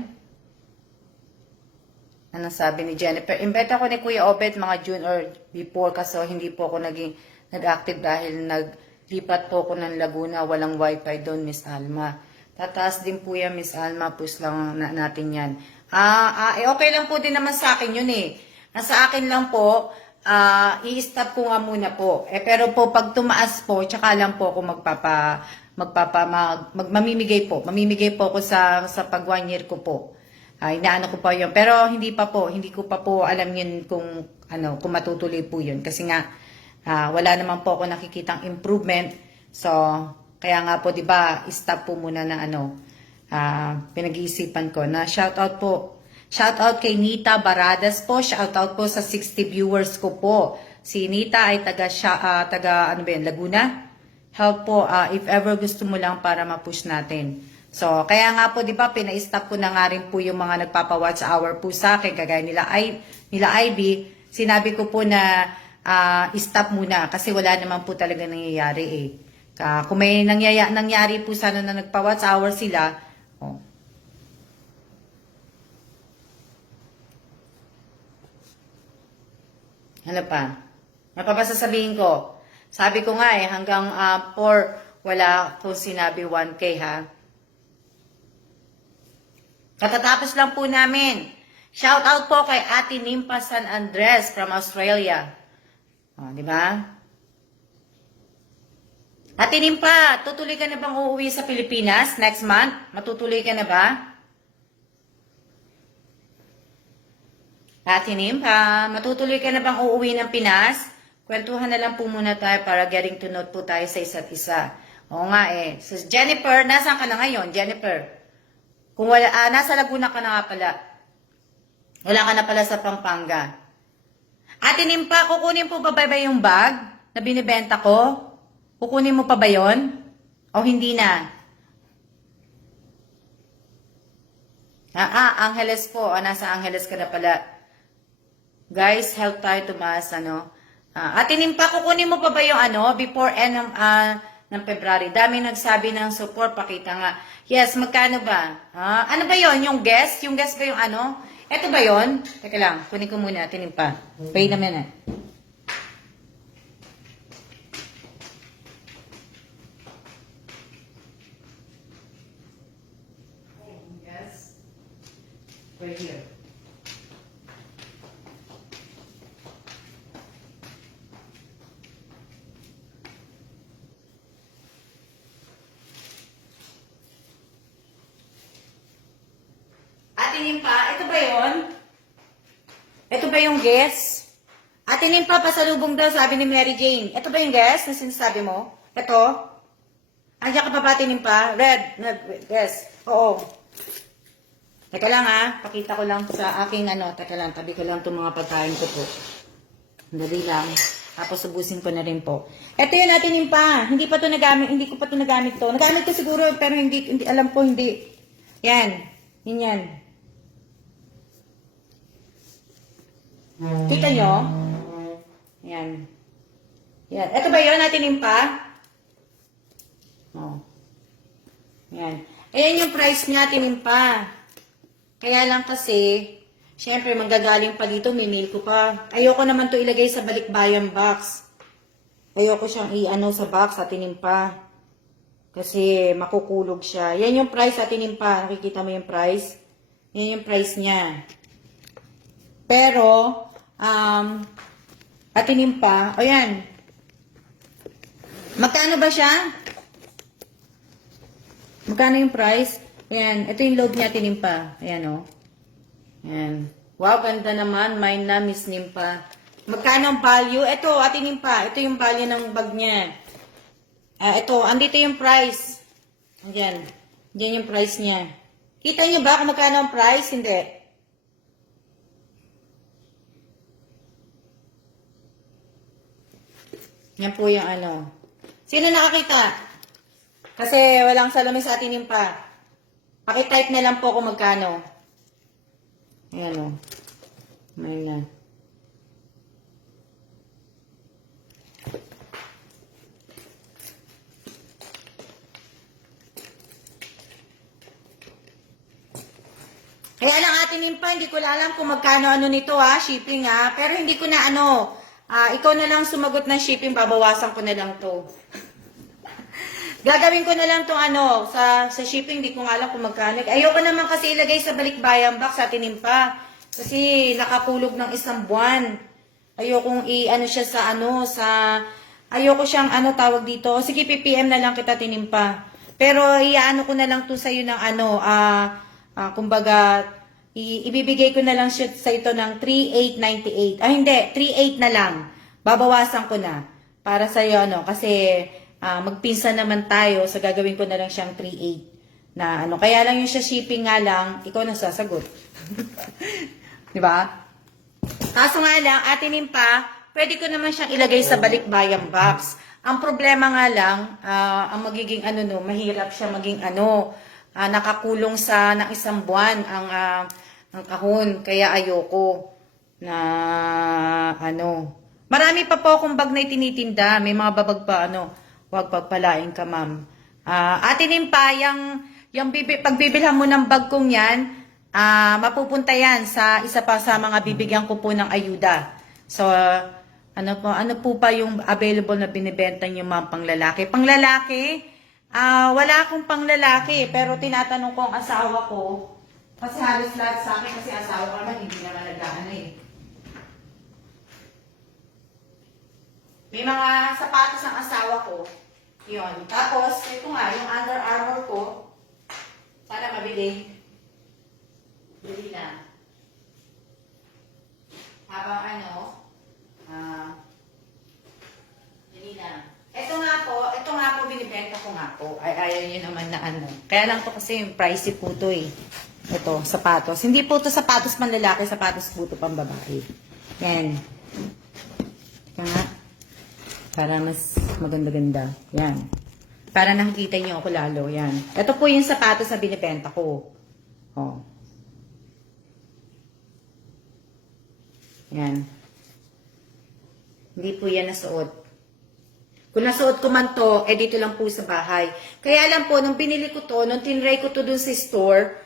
Anong sabi ni Jennifer? Invite ako ni Kuya Obed mga June or before kasi hindi po ako nag-active dahil naglipat po ako ng Laguna. Walang wifi doon, Miss Alma. Tataas din po yan, Miss Alma. Push lang natin yan. Okay lang po din naman sa akin yun Sa akin lang po, i-stop ko nga muna po. Pero po, pag tumaas po, tsaka lang po ako mamimigay po. Mamimigay po ako sa pag 1 year ko po. Inaano ko pa yun. Pero hindi ko pa po alam yun kung matutuloy po yun. Kasi nga, wala naman po ako nakikitang improvement. So, kaya nga po, di ba, stop po muna na pinag-iisipan ko na shoutout po. Shoutout kay Nita Baradas po. Shoutout po sa 60 viewers ko po. Si Nita ay taga Laguna. Help po, if ever gusto mo lang para ma-push natin. So, kaya nga po, di ba, pina-stop ko na nga rin po yung mga nagpapa-watch hour po sa akin, kagaya nila Ivy. Sinabi ko po na stop muna kasi wala naman po talaga nangyayari kung may nangyari po sana na nagpa-watch hour sila, Ano pa? Ano pa ba sasabihin ko? Sabi ko nga hanggang 4, wala kung sinabi 1K ha. Katatapos lang po namin. Shout out po kay Ate Nimpa San Andres from Australia. Di ba? Ate Nimpa, tutuloy ka na bang uuwi sa Pilipinas next month? Matutuloy ka na ba? Ate Nimpa, matutuloy ka na bang uuwi ng Pinas? Kwentuhan na lang po muna tayo para getting to know po tayo sa isa't isa. Oo nga So, Jennifer, nasaan ka na ngayon? Jennifer, kung wala, nasa Laguna ka na nga pala. Wala ka na pala sa Pampanga. Ate Nimpa, kukunin po ba yung bag na binibenta ko? Kukunin mo pa ba yun? O hindi na? Angeles po. Nasa Angeles ka na pala. Guys, help tayo tumaas, Ate Nimpa, kukunin mo pa ba yung before end ng February? Dami nagsabi ng support, pakita nga. Yes, magkano ba? Ano ba yon? Yung guest? Yung guest ba yung Ito ba yon? Teka lang, kunin ko muna, Ate Nimpa. Wait a minute. Yes. Right here. Ate Nimpa, ito ba yon? Ito ba yung guess? Ate Nimpa, pasalubong daw, sabi ni Mary Jane. Ito ba yung guess na sinasabi mo? Ito? Andiyan ka pa ba, Ate Nimpa? Red. Guess. Oo. Teka lang pakita ko lang sa aking teka lang, tabi ko lang itong mga pagkain ko po. Dali lang. Tapos ubusin ko na rin po. Ito yun, Ate Nimpa. Hindi pa to nagamit, hindi ko pa to nagamit to. Nagamit ko siguro, pero hindi alam ko hindi. Yan. Yan. Kita nyo? Yan. Yan. Ito ba yun, Ate Nimpa? Yan. Ayan yung price niya, Ate Nimpa. Kaya lang kasi, syempre, manggagaling pa dito, may mail ko pa. Ayoko naman to ilagay sa balikbayan box. Ayoko siyang sa box, Ate Nimpa. Kasi makukulog siya. Yan yung price, Ate Nimpa. Nakikita mo yung price? Yan yung price niya. Pero, Ate Nimpa, yan. Magkano ba siya? Magkano yung price? Ayan, ito yung load niya, Ate Nimpa. Ayan, Ayan. Wow, ganda naman. Mine na, Miss Nimpa. Magkano ang value? Ito, Ate Nimpa. Ito yung value ng bag niya. Ito, andito yung price. Ayan. Diyan yung price niya. Kita niyo ba kung magkano ang price? Hindi. Yan po yung Sino nakakita? Kasi walang salamin sa Ate Nimpa. Paki-type na lang po kung magkano. Ayan Ayan. Kaya lang, Ate Nimpa, hindi ko alam kung magkano nito shipping pero hindi ko na ikaw na lang sumagot ng shipping, babawasan ko na lang to. Gagawin ko na lang tong sa shipping, di ko nga alam kung magkano. Ayoko naman kasi ilagay sa balikbayan box, Ate Nimpa. Kasi nakakulog ng 1 buwan. Ayokong siya ayoko siyang tawag dito. Sige, PPM na lang kita, Ate Nimpa. Pero ko na lang to sa iyo ng kumbaga, ibibigay ko na lang siya sa ito ng 3,898. Hindi, 3,800 na lang. Babawasan ko na. Para sa iyo, kasi magpinsan naman tayo, so gagawin ko na lang siyang 3,800 na Kaya lang yung sa shipping nga lang, ikaw na sasagot. Di ba? Kaso nga lang, Ate Nimpa, pwede ko naman siyang ilagay sa balikbayan box. Ang problema nga lang, ang magiging mahirap siya maging nakakulong ng 1 buwan ang kahon. Kaya ayoko na Marami pa po akong bag na itinitinda. May mga babag pa Huwag pagpalain ka, ma'am. Ate Nimpa, pagbibilhan mo ng bag kong yan, mapupunta yan sa isa pa sa mga bibigyan ko po ng ayuda. So, Ano po pa yung available na binibenta niyo ma'am pang lalaki? Pang lalaki, wala akong pang lalaki, pero tinatanong ko ang asawa ko, kasi halos lahat sa akin, kasi asawa ko naman, hindi naman nag-ano eh. May mga sapatos ang asawa ko, yun. Tapos, ito nga, yung Under Armour ko, sana mabili. Bili na. Habang bili na. Ito nga po, binibenta ko nga po. Ay, ayaw nyo naman na Kaya lang po kasi yung pricey po to eh. Ito, sapatos. Hindi po to sapatos panlalaki, sapatos po to pang babae. Yan. Ito nga. Para mas maganda-ganda. Yan. Para nakikita nyo ako lalo. Yan. Ito po yung sapatos na binibenta ko. Oh. Yan. Hindi po yan nasuot. Kung nasuot ko man to, dito lang po sa bahay. Kaya lang po, nung binili ko to, nung tinry ko to dun sa store,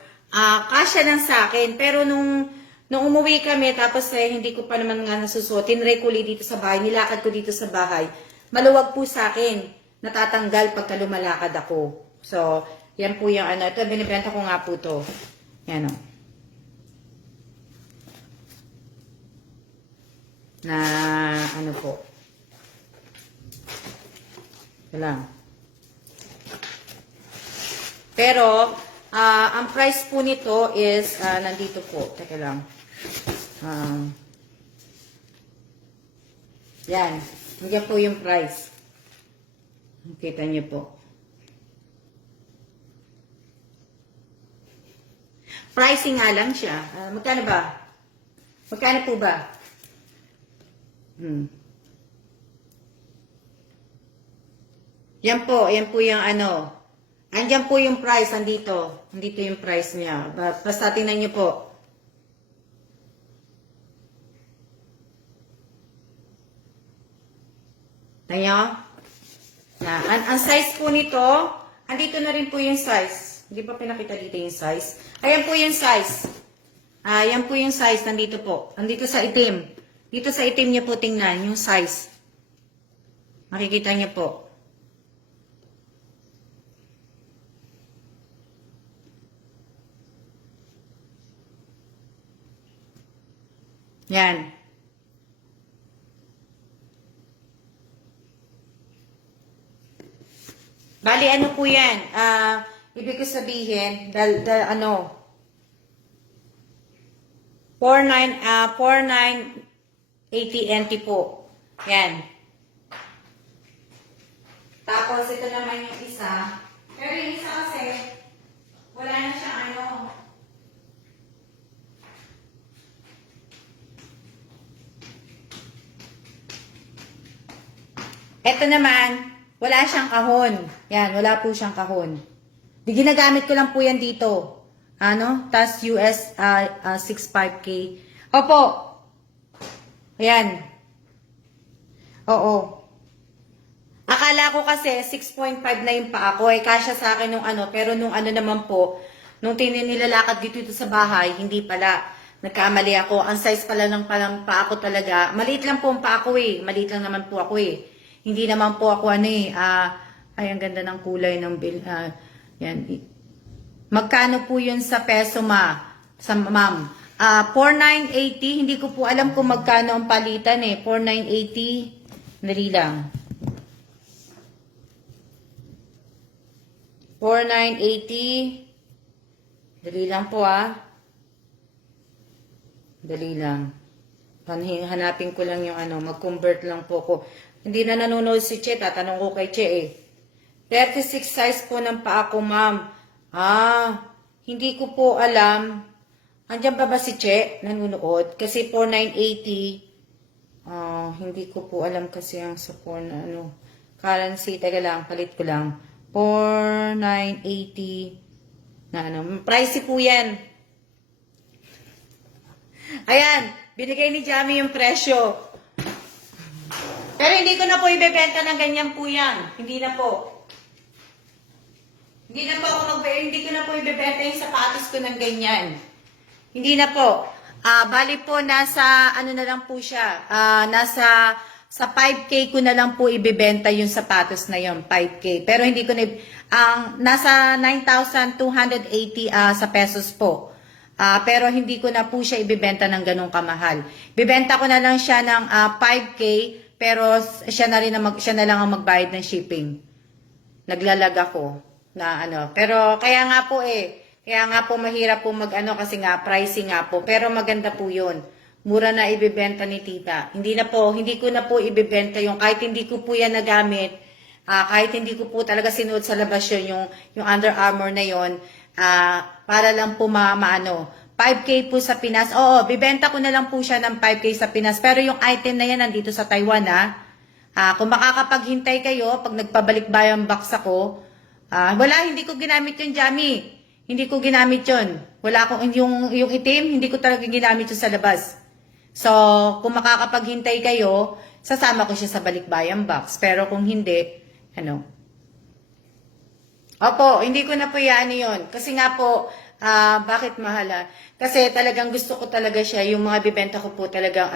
kasya lang sa akin. Pero nung umuwi kami, tapos hindi ko pa naman nga nasusuot, tinry ko ulit dito sa bahay, nilakad ko dito sa bahay, maluwag po sa akin, natatanggal pagka lumalakad ako. So, yan po yung ito, binibenta ko nga po to. Yan o. Na po. Ito lang. Pero, ang price po nito is, nandito po. Teka lang. Yan. Yan po yung price. Kita niyo po. Pricing nga lang siya. Magkano ba? Magkano po ba? Yan po yung andyan po yung price, andito yung price niya. Basta tingnan niyo po. Tingnan niyo? Ang size po nito, andito na rin po yung size. Hindi pa pinakita dito yung size. Ayan po yung size. Yan po yung size, nandito po. Andito sa itim. Dito sa itim niyo po tingnan yung size. Makikita niyo po. Yan. Bali, ano po yan? Ibig ko sabihin, 4980 NT po. Yan. Tapos, ito naman yung isa. Pero yung isa kasi, wala na siyang Ito naman, wala siyang kahon. Yan, wala po siyang kahon. Di ginagamit ko lang po yan dito. Tas US 65K. Opo. Ayan. Oo. Akala ko kasi 6.5 na yung paa ko. Kasya sa akin nung pero nung naman po, nung nilalakad dito sa bahay, hindi pala. Nagkamali ako. Ang size pala ng paa ko talaga. Maliit lang po ang paa ko eh. Maliit lang naman po ako eh. Hindi naman po ako ay ang ganda ng kulay ng bill. Yan. Magkano po yun sa peso ma'am? 4,980. Hindi ko po alam kung magkano ang palitan eh. 4,980. Dali lang. 4,980. Dali lang po Dali lang. Hanapin ko lang yung mag-convert lang po ko. Hindi na nanonood si Che, tatanong ko kay Che eh. 36 size po ng paa ko, ma'am. Hindi ko po alam. Andiyan ba si Che nanonood? Kasi 4,980. Hindi ko po alam kasi ang sa currency. Teka lang, palit ko lang. 4,980 na pricey po yan. Ayan, binigay ni Jamie yung presyo. Pero hindi ko na po ibebenta ng ganyan po yan. Hindi na po. Hindi ko na po ibebenta yung sapatos ko ng ganyan. Hindi na po. Bali po, nasa, na lang po siya. Nasa sa 5K ko na lang po ibebenta yung sapatos na yon, 5K. Pero hindi ko na, nasa 9,280 sa pesos po. Pero hindi ko na po siya ibebenta ng ganong kamahal. Bibenta ko na lang siya ng 5K, pero siya na lang ang magbayad ng shipping. Naglalag ako na ano. Pero kaya nga po mahirap po kasi nga pricing nga po. Pero maganda po 'yun. Mura na ibebenta ni tita. Hindi ko na po ibebenta yung kahit hindi ko po yan nagamit, kahit hindi ko po talaga sinuot sa labas yun, yung Under Armour na yon, para lang po 5K po sa Pinas. Oo, bibenta ko na lang po siya ng 5K sa Pinas. Pero yung item na yan nandito sa Taiwan kung makakapaghintay kayo, pag nagbabalik bayan box ako, hindi ko ginamit yung Jamie. Hindi ko ginamit yun. Wala akong, yung itim, hindi ko talaga ginamit yun sa labas. So, kung makakapaghintay kayo, sasama ko siya sa balikbayan box. Pero kung hindi, Opo, hindi ko na po yan yun. Kasi nga po, bakit mahala? Kasi talagang gusto ko talaga siya, yung mga bibenta ko po talagang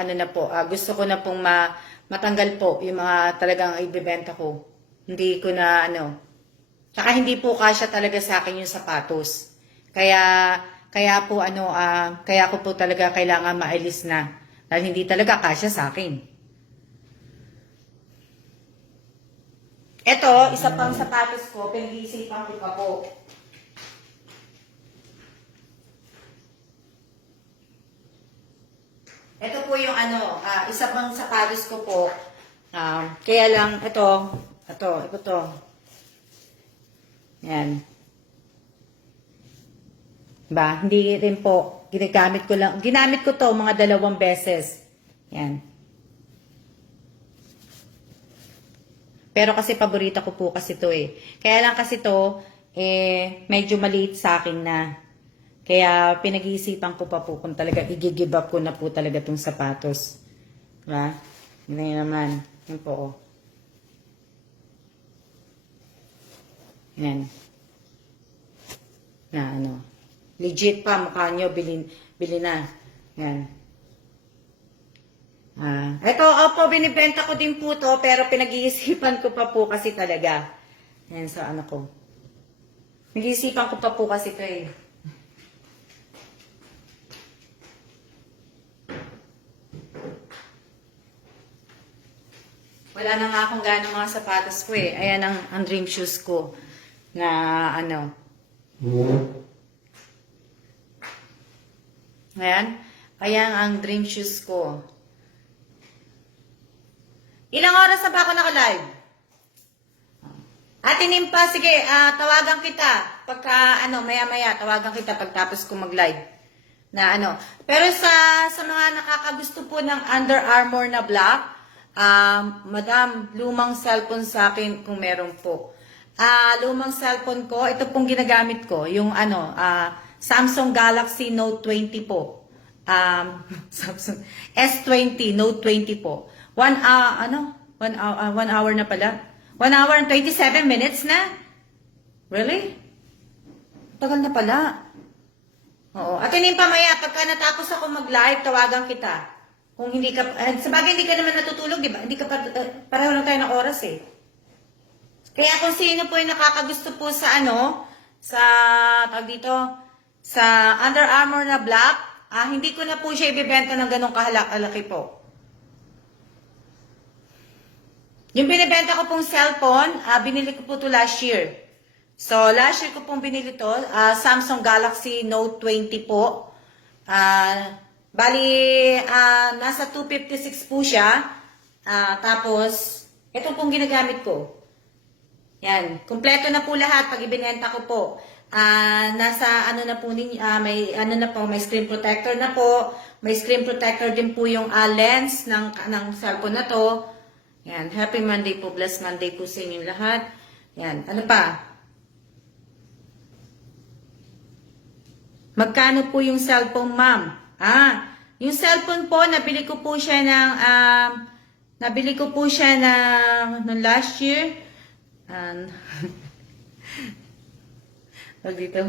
gusto ko na pong matanggal po yung mga talagang ibibenta ko. Hindi ko na Tsaka hindi po kasya talaga sa akin yung sapatos. Kaya ko po talaga kailangan maalis na. Dahil hindi talaga kasya sa akin. Ito, isa pang sapatos ko, pinag-iisipan ko pa po. Ito po yung isa pang sapatos ko po. Kaya lang, ito to. Yan. Ba, hindi rin po. Ginamit ko to mga 2 beses. Yan. Pero kasi paborito ko po kasi to eh. Kaya lang kasi to, medyo maliit sa akin na. Kaya pinag-iisipan ko pa po kung talaga i-give up ko na po talaga tong sapatos. Diba? Ganyan naman. Yan po. Yan. Na legit pa, mukha nyo, bili na. Yan. Ito, binibenta ko din po to, pero pinag-iisipan ko pa po kasi talaga. Yan, sa ko. Nag-iisipan ko pa po kasi ito eh. Wala na nga akong gano'ng mga sapatos ko eh. Ayan ang dream shoes ko. Na Ayan ang dream shoes ko. Ilang oras na ba ako naka-live? Ate Nimpa, sige, tawagan kita. Pagka, maya-maya, tawagan kita pagtapos ko mag-live. Pero sa mga nakakagusto po ng Under Armour na black, madam, lumang cellphone sa akin kung meron po. Lumang cellphone ko, ito pong ginagamit ko, yung Samsung Galaxy Note 20 po. Samsung S20 Note 20 po. 1 hour na pala. 1 hour and 27 minutes na? Really? Tagal na pala. Oo. At pa maya, pagka natapos ako mag-live, tawagan kita. Kung hindi ka, sa bagay hindi ka naman natutulog, di ba? Hindi ka pareho lang tayo ng oras eh. Kaya kung sino po yung nakakagusto po sa sa Under Armour na black, hindi ko na po siya ibibenta ng ganong kahalaki po. Yung binibenta ko pong cellphone, binili ko po to last year. So, last year ko pong binili to, Samsung Galaxy Note 20 po. Bali, nasa 256 po siya. Tapos, ito pong ginagamit ko. Yan, kumpleto na po lahat pag ibinenta ko po. Nasa na po may may screen protector na po. May screen protector din po yung lens ng cellphone na to. Yan, happy Monday po, blessed Monday po sa inyong lahat. Yan, ano pa? Magkano po yung cellphone, ma'am? Yung cellphone po, nabili ko po siya ng last year. Dito.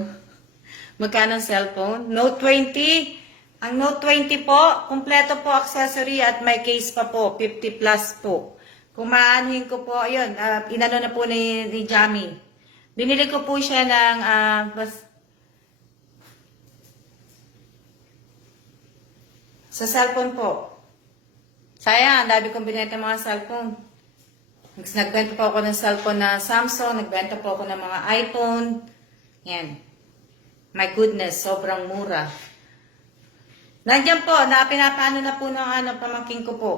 Magkano ang cellphone? Note 20. Ang Note 20 po, kumpleto po accessory at may case pa po, 50 plus po. Kung maanuhin ko po, ayun, inano na po ni Jamie. Binili ko po siya ng, sa cellphone po. Sayang, ang dami kong binenta mga cellphone. Nagbenta po ako ng cellphone na Samsung, nagbenta po ako ng mga iPhone. Yan. My goodness, sobrang mura. Nandiyan po, pinapaano na po ng pamangking ko po.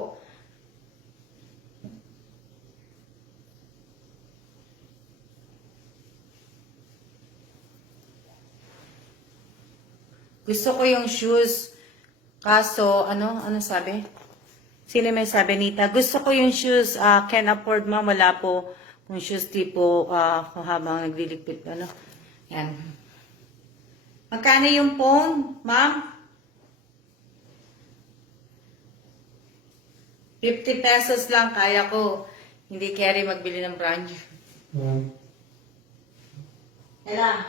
Gusto ko yung shoes. Kaso, ano sabi? Sino may sabi, Nita? Gusto ko yung shoes, can afford, ma'am. Wala po yung shoes tipo, habang nagliligpit, Yan. Magkano yung phone, ma'am? 50 pesos lang, kaya ko. Hindi carry magbili ng brand new. Ela.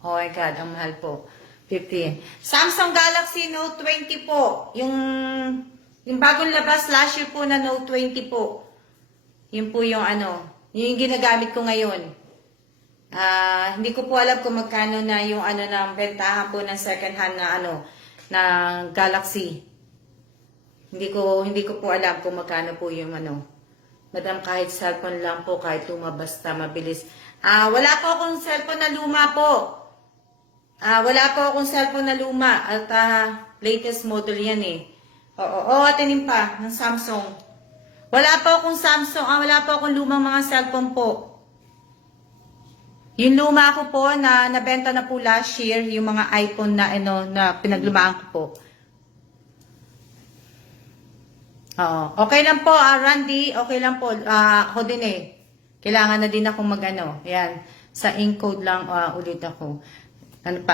Oh my God, ang mahal po. 50. Samsung Galaxy Note 20 po. Yung bagong labas last year po na Note 20 po. Yun po yung yun yung ginagamit ko ngayon. Hindi ko po alam kung magkano na yung ng bentahan po ng second hand na na Galaxy. Hindi ko po alam kung magkano po yung Madam, kahit cellphone lang po, kahit basta mabilis. Wala po akong cellphone na luma po. Wala po akong cellphone na luma at latest model yan eh. Tinim pa ng Samsung. Wala po akong Samsung, wala po akong lumang mga cellphone po. Yung luma ko po na nabenta na po last year, yung mga iPhone na na pinaglumaan ko po. Okay lang po, Randy, okay lang po. Ako din eh. Kailangan na din ako Yan. Sa encode lang ulit ako. Ano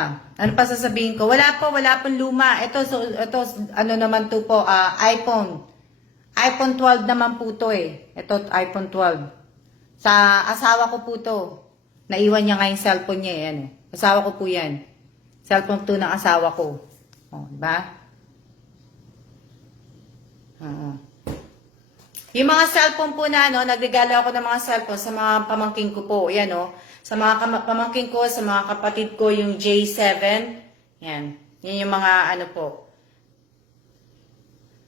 pa sasabihin ko? Wala pong luma. Ito naman to po, iPhone. iPhone 12 naman po to eh. Ito, iPhone 12. Sa asawa ko po to. Naiwan niya nga yung cellphone niya eh. Asawa ko po yan. Cellphone to ng asawa ko. Diba? Yung mga cellphone po na, nagregalo ako ng mga cellphone sa mga pamangking ko po. Yan, Sa mga pamangking ko, sa mga kapatid ko, yung J7. Yan. Yan yung mga po.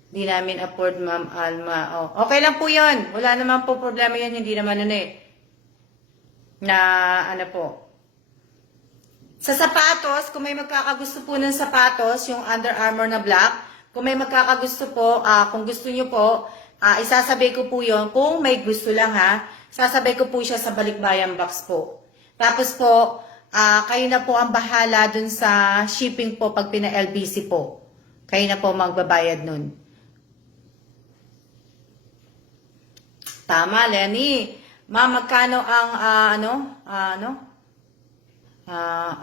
Hindi namin afford, Ma'am Alma. Okay lang po yun. Wala naman po problema yun. Hindi naman na po. Sa sapatos, kung may magkakagusto po ng sapatos, yung Under Armour na black, kung may magkakagusto po, kung gusto nyo po, isasabay ko po yun. Kung may gusto lang sasabay ko po siya sa balikbayan box po. Tapos po, kayo na po ang bahala dun sa shipping po pag pina-LBC po. Kayo na po magbabayad nun. Tama, Lenny. Ma'am, magkano ang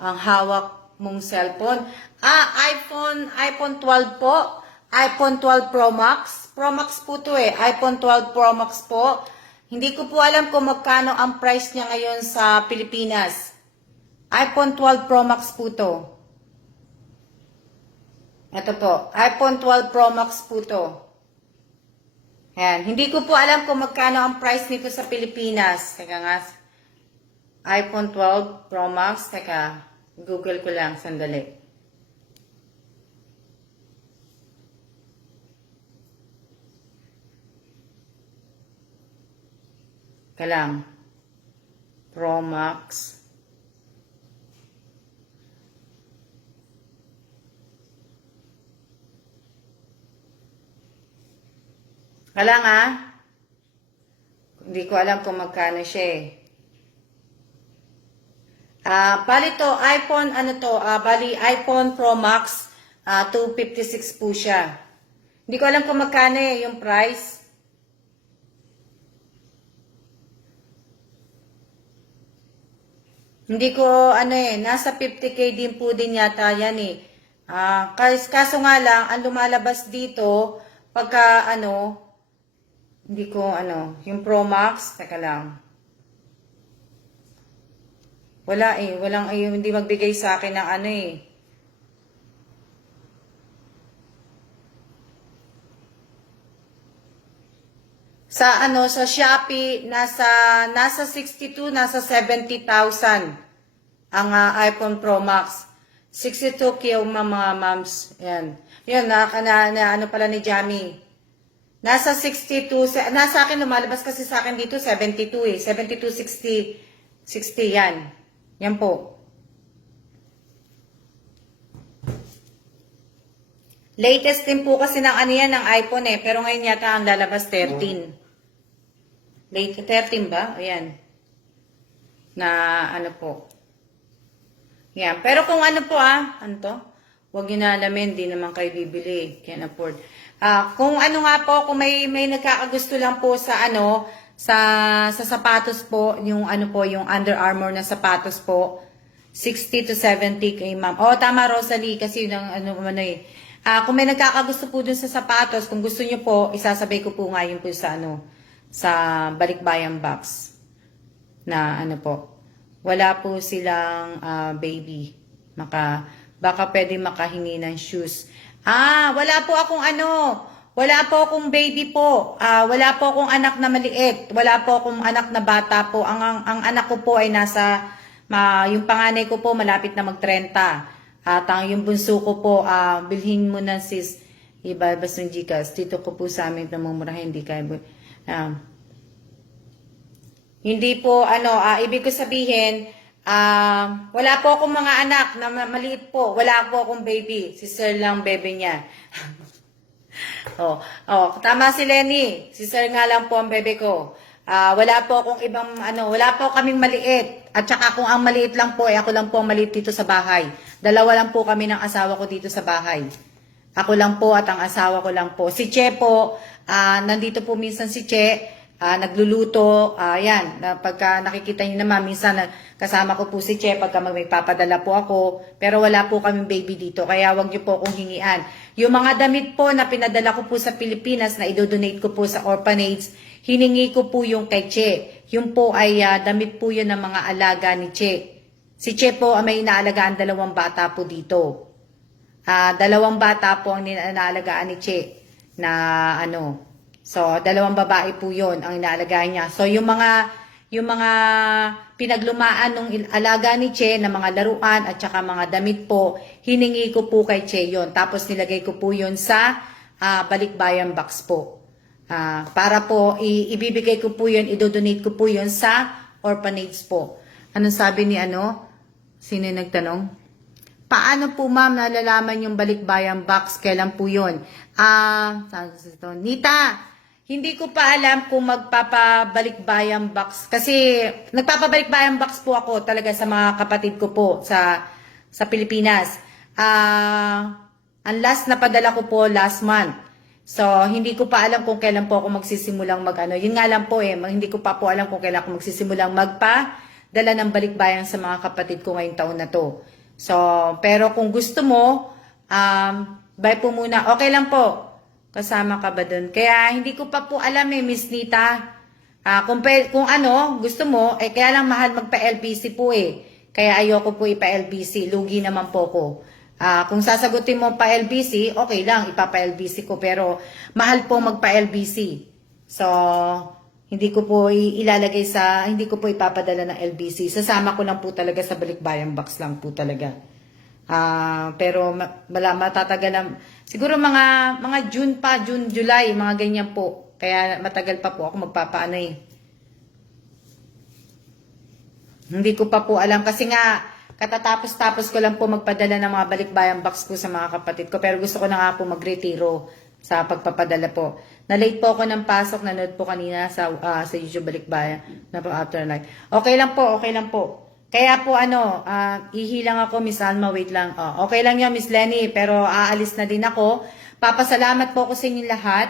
ang hawak mong cellphone? iPhone 12 po. iPhone 12 Pro Max. Pro Max po to eh. iPhone 12 Pro Max po. Hindi ko po alam kung magkano ang price niya ngayon sa Pilipinas. iPhone 12 Pro Max po to. Ito po. iPhone 12 Pro Max po to. Ayan. Hindi ko po alam kung magkano ang price nito sa Pilipinas. Teka nga. iPhone 12 Pro Max. Teka. Google ko lang. Sandali. Lang. Pro Max. Kalang Hindi ko alam kung magkano siya eh. Bali to, iPhone, bali iPhone Pro Max, 256 po siya. Hindi ko alam kung magkano yung price. Hindi ko, nasa 50k din po din yata yan eh. Kaso nga lang, ang lumalabas dito, pagka hindi ko, yung Pro Max, teka lang. Wala eh, hindi magbigay sa akin ng Sa ano, sa Shopee, nasa 62, nasa 70,000 ang iPhone Pro Max. 62K yung mga moms. Yan. Yun, na ano pala ni Jamie. Nasa 62, nasa akin lumalabas kasi sa akin dito 72 eh. 72, 60 yan. Yan po. Latest din po kasi ng ano yan, ng iPhone eh. Pero ngayon yata ang lalabas 13. Late 13 ba? Ayan. Na ano po. Yan. Pero kung ano po ano to? Huwag nyo na alamin, di naman kayo bibili. Can't afford. Kung ano nga po, kung may nagkakagusto lang po sa ano, sa sapatos po, yung ano po, yung Under Armour na sapatos po, 60 to 70 kay ma'am. Oh, tama Rosalie, kasi yun ang ano eh. Kung may nagkakagusto po dun sa sapatos, kung gusto nyo po, isasabay ko po nga yun po sa ano, sa Balikbayan box. Na ano po, wala po silang baby. Baka pwede makahingi ng shoes. Wala po akong ano, wala po akong baby po. Wala po akong anak na maliit. Wala po akong anak na bata po. Ang anak ko po ay yung panganay ko po malapit na mag-30. At yung bunso ko po, bilhin mo na sis, iba basong Gcash. Dito ko po sa amin namumurahin, hindi kayo. Hindi po, ibig ko sabihin, wala po akong mga anak na maliit po. Wala po akong baby. Si Sir lang baby niya. Tama si Lenny. Si Sir nga lang po ang bebe ko. Wala po akong ibang wala po kaming maliit. At saka kung ang maliit lang po, ako lang po ang maliit dito sa bahay. Dalawa lang po kami ng asawa ko dito sa bahay. Ako lang po at ang asawa ko lang po. Si Che po, nandito po minsan si Che, nagluluto. Yan, pagka nakikita niyo naman, minsan kasama ko po si Che pagka magpapadala po ako. Pero wala po kaming baby dito, kaya wag niyo po akong hingian. Yung mga damit po na pinadala ko po sa Pilipinas na idodonate ko po sa orphanage, hiningi ko po yung kay Che. Yung po ay damit po yun ng mga alaga ni Che. Si Che po may inaalagaan 2 bata po dito. 2 bata po ang inaalagaan ni Che na So, 2 babae po yun ang inaalagaan niya. So, yung mga pinaglumaan ng alaga ni Che na mga laruan at saka mga damit po, hiningi ko po kay Che yun. Tapos nilagay ko po yun sa Balikbayan box po. Para po, ibibigay ko po yun, idodonate ko po yun sa orphanage po. Anong sabi ni Sino yung nagtanong? Paano po ma'am nalalaman yung Balikbayan box? Kailan po yun? Nita, hindi ko pa alam kung magpapabalikbayan box. Kasi nagpapabalikbayan box po ako talaga sa mga kapatid ko po sa Pilipinas. Ang last na padala ko po last month. So, hindi ko pa alam kung kailan po ako magsisimulang Yun nga lang po hindi ko pa po alam kung kailan ako magsisimulang magpadala ng balikbayan sa mga kapatid ko ngayong taon na to. So, pero kung gusto mo, buy po muna. Okay lang po. Kasama ka ba dun? Kaya hindi ko pa po alam Miss Nita. Kung gusto mo, kaya lang mahal magpa-LBC po Kaya ayoko po ipa-LBC. Lugi naman po ko. Kung sasagutin mo pa LBC, okay lang, ipapa-LBC ko. Pero mahal po magpa-LBC. So, hindi ko po hindi ko po ipapadala ng LBC. Sasama ko lang po talaga sa Balikbayan box lang po talaga. Pero matatagal lang. Siguro mga June, July, mga ganyan po. Kaya matagal pa po ako magpapaano Hindi ko pa po alam kasi nga katatapos ko lang po magpadala ng mga Balikbayan box ko sa mga kapatid ko. Pero gusto ko na nga po magretiro sa pagpapadala po. Na-late po ako ng pasok, nanood po kanina sa YouTube Balikbayan na po afterlife. Okay lang po. Kaya po ihilang ako, Miss Alma, wait lang. Okay lang yun, Miss Lenny, pero aalis na din ako. Papasalamat po ako sa inyong lahat.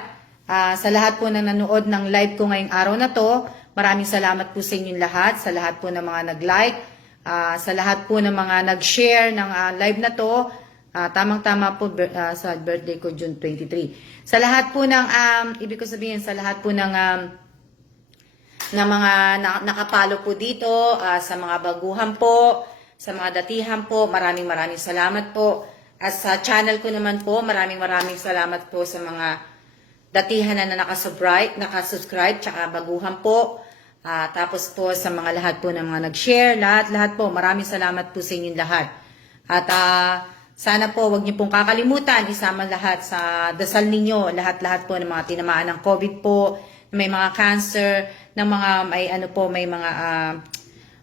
Sa lahat po na nanood ng live ko ngayong araw na to. Maraming salamat po sa inyong lahat. Sa lahat po ng mga nag-like. Sa lahat po ng mga nag-share ng live na to. Tamang-tama po sa birthday ko, June 23. Sa lahat po ng, ibig ko sabihin, sa lahat po ng mga nakapalo po dito, sa mga baguhan po, sa mga datihan po, maraming salamat po. At sa channel ko naman po, maraming salamat po sa mga datihan na nakasubscribe, tsaka baguhan po. Tapos po sa mga lahat po ng mga nag-share, lahat po, maraming salamat po sa inyong lahat. At sana po, wag niyo pong kakalimutan, isama lahat sa dasal ninyo, lahat po ng mga tinamaan ng COVID po, may mga cancer, ng mga,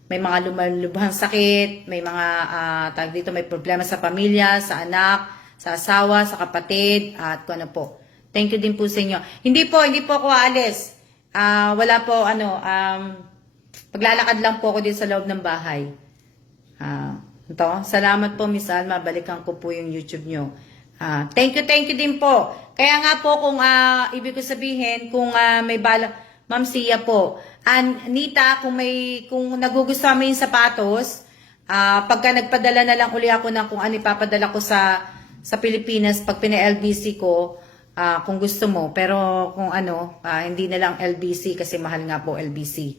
may mga lumalubhang sakit, may mga, tag dito, may problema sa pamilya, sa anak, sa asawa, sa kapatid, at kung ano po. Thank you din po sa inyo. Hindi po ako aalis. Wala po, paglalakad lang po ako din sa loob ng bahay. Salamat po, Miss Alma. Balikan ko po yung YouTube nyo. Thank you din po. Kaya nga po, kung ibig ko sabihin, kung may bala, Ma'am Sia po. Anita, kung nagugustuhan mo yung sapatos, pagka nagpadala na lang uli ako ng kung ano ipapadala ko sa Pilipinas, pag pina-LBC ko, kung gusto mo. Pero kung hindi na lang LBC kasi mahal nga po LBC.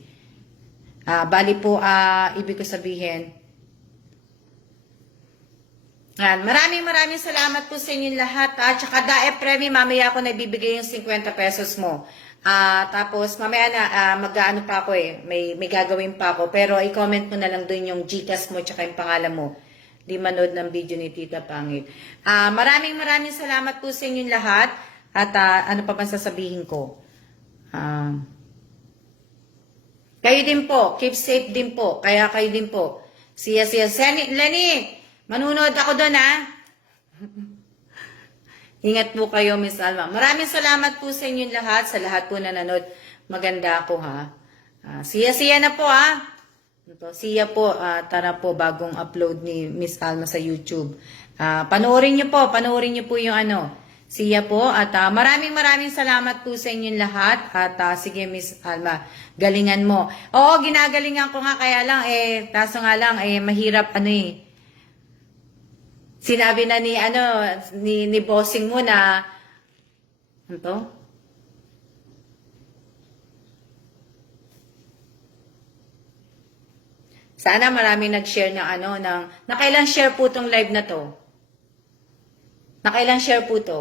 Bali po, ibig ko sabihin, maraming salamat po sa inyong lahat. Tsaka Premi, mamaya ako na ibibigay yung 50 pesos mo. Tapos mamaya na, mag-ano pa ako may gagawin pa ako. Pero i-comment mo na lang doon yung Gcash mo tsaka yung pangalan mo. Di manood ng video ni Tita Pangit. Maraming salamat po sa inyong lahat. At ano pa bang sasabihin ko? Kayo din po. Keep safe din po. Kaya kayo din po. Siya. Lenny! Manunood ako doon, Ingat po kayo, Miss Alma. Maraming salamat po sa inyong lahat, sa lahat po na nanood. Maganda po, Siya na po, Siya po, tara po, bagong upload ni Miss Alma sa YouTube. Panoorin niyo po yung Siya po. At maraming salamat po sa inyong lahat. At sige, Miss Alma, galingan mo. Oo, ginagalingan ko nga, kaya lang, kaso nga lang, mahirap, Sinabi na ni bossing mo na, Sana marami nag-share ng nakailang share po tong live na to? Nakailang share po to?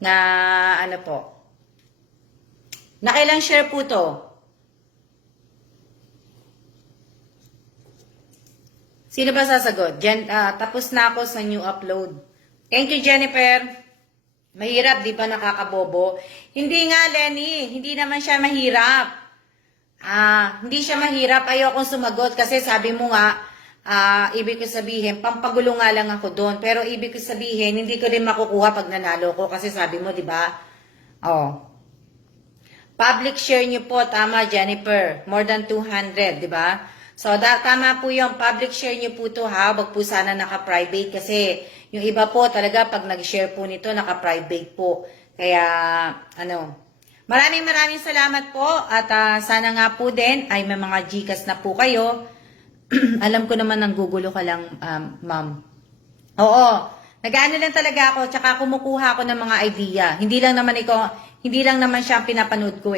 Na po? Nakailang share po to? Sino ba sasagot? Tapos na ako sa new upload. Thank you, Jennifer. Mahirap, di ba nakakabobo? Hindi nga, Lenny. Hindi naman siya mahirap. Hindi siya mahirap. Ayokong sumagot kasi sabi mo nga, ibig ko sabihin, pampagulo nga lang ako doon. Pero ibig ko sabihin, hindi ko rin makukuha pag nanalo ko kasi sabi mo, di ba? Public share niyo po, tama, Jennifer. More than 200, di ba? So, tama po yung public share niyo po to, Wag po sana naka-private kasi yung iba po talaga pag nag-share po nito, naka-private po. Kaya, maraming salamat po at sana nga po din ay may mga Gcash na po kayo. Alam ko naman nanggugulo ka lang, ma'am. Oo, nag-ano lang talaga ako, tsaka kumukuha ako ng mga idea. Hindi lang naman siya ang pinapanood ko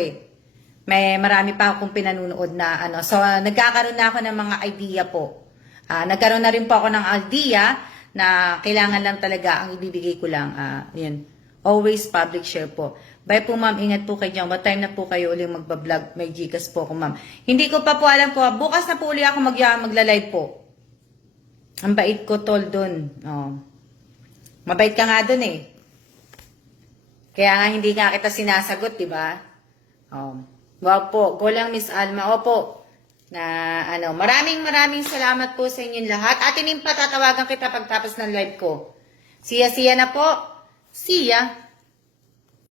Marami pa akong pinanunood na So, nagkakaroon na ako ng mga idea po. Nagkaroon na rin po ako ng idea na kailangan lang talaga ang ibibigay ko lang. Yun. Always public share po. Bye po, ma'am. Ingat po kayo dyan. What time na po kayo ulit magbablog? May Gcash po ako, ma'am. Hindi ko pa po alam ko. Bukas na po ulit ako magla-live po. Ang bait ko, tol, dun. Mabait ka nga dun Kaya nga hindi nga kita sinasagot, di ba? Wow po, go lang Miss Alma. Opo. Maraming salamat po sa inyong lahat. At tatawagan kita pagtapos ng live ko. Siya na po. Siya.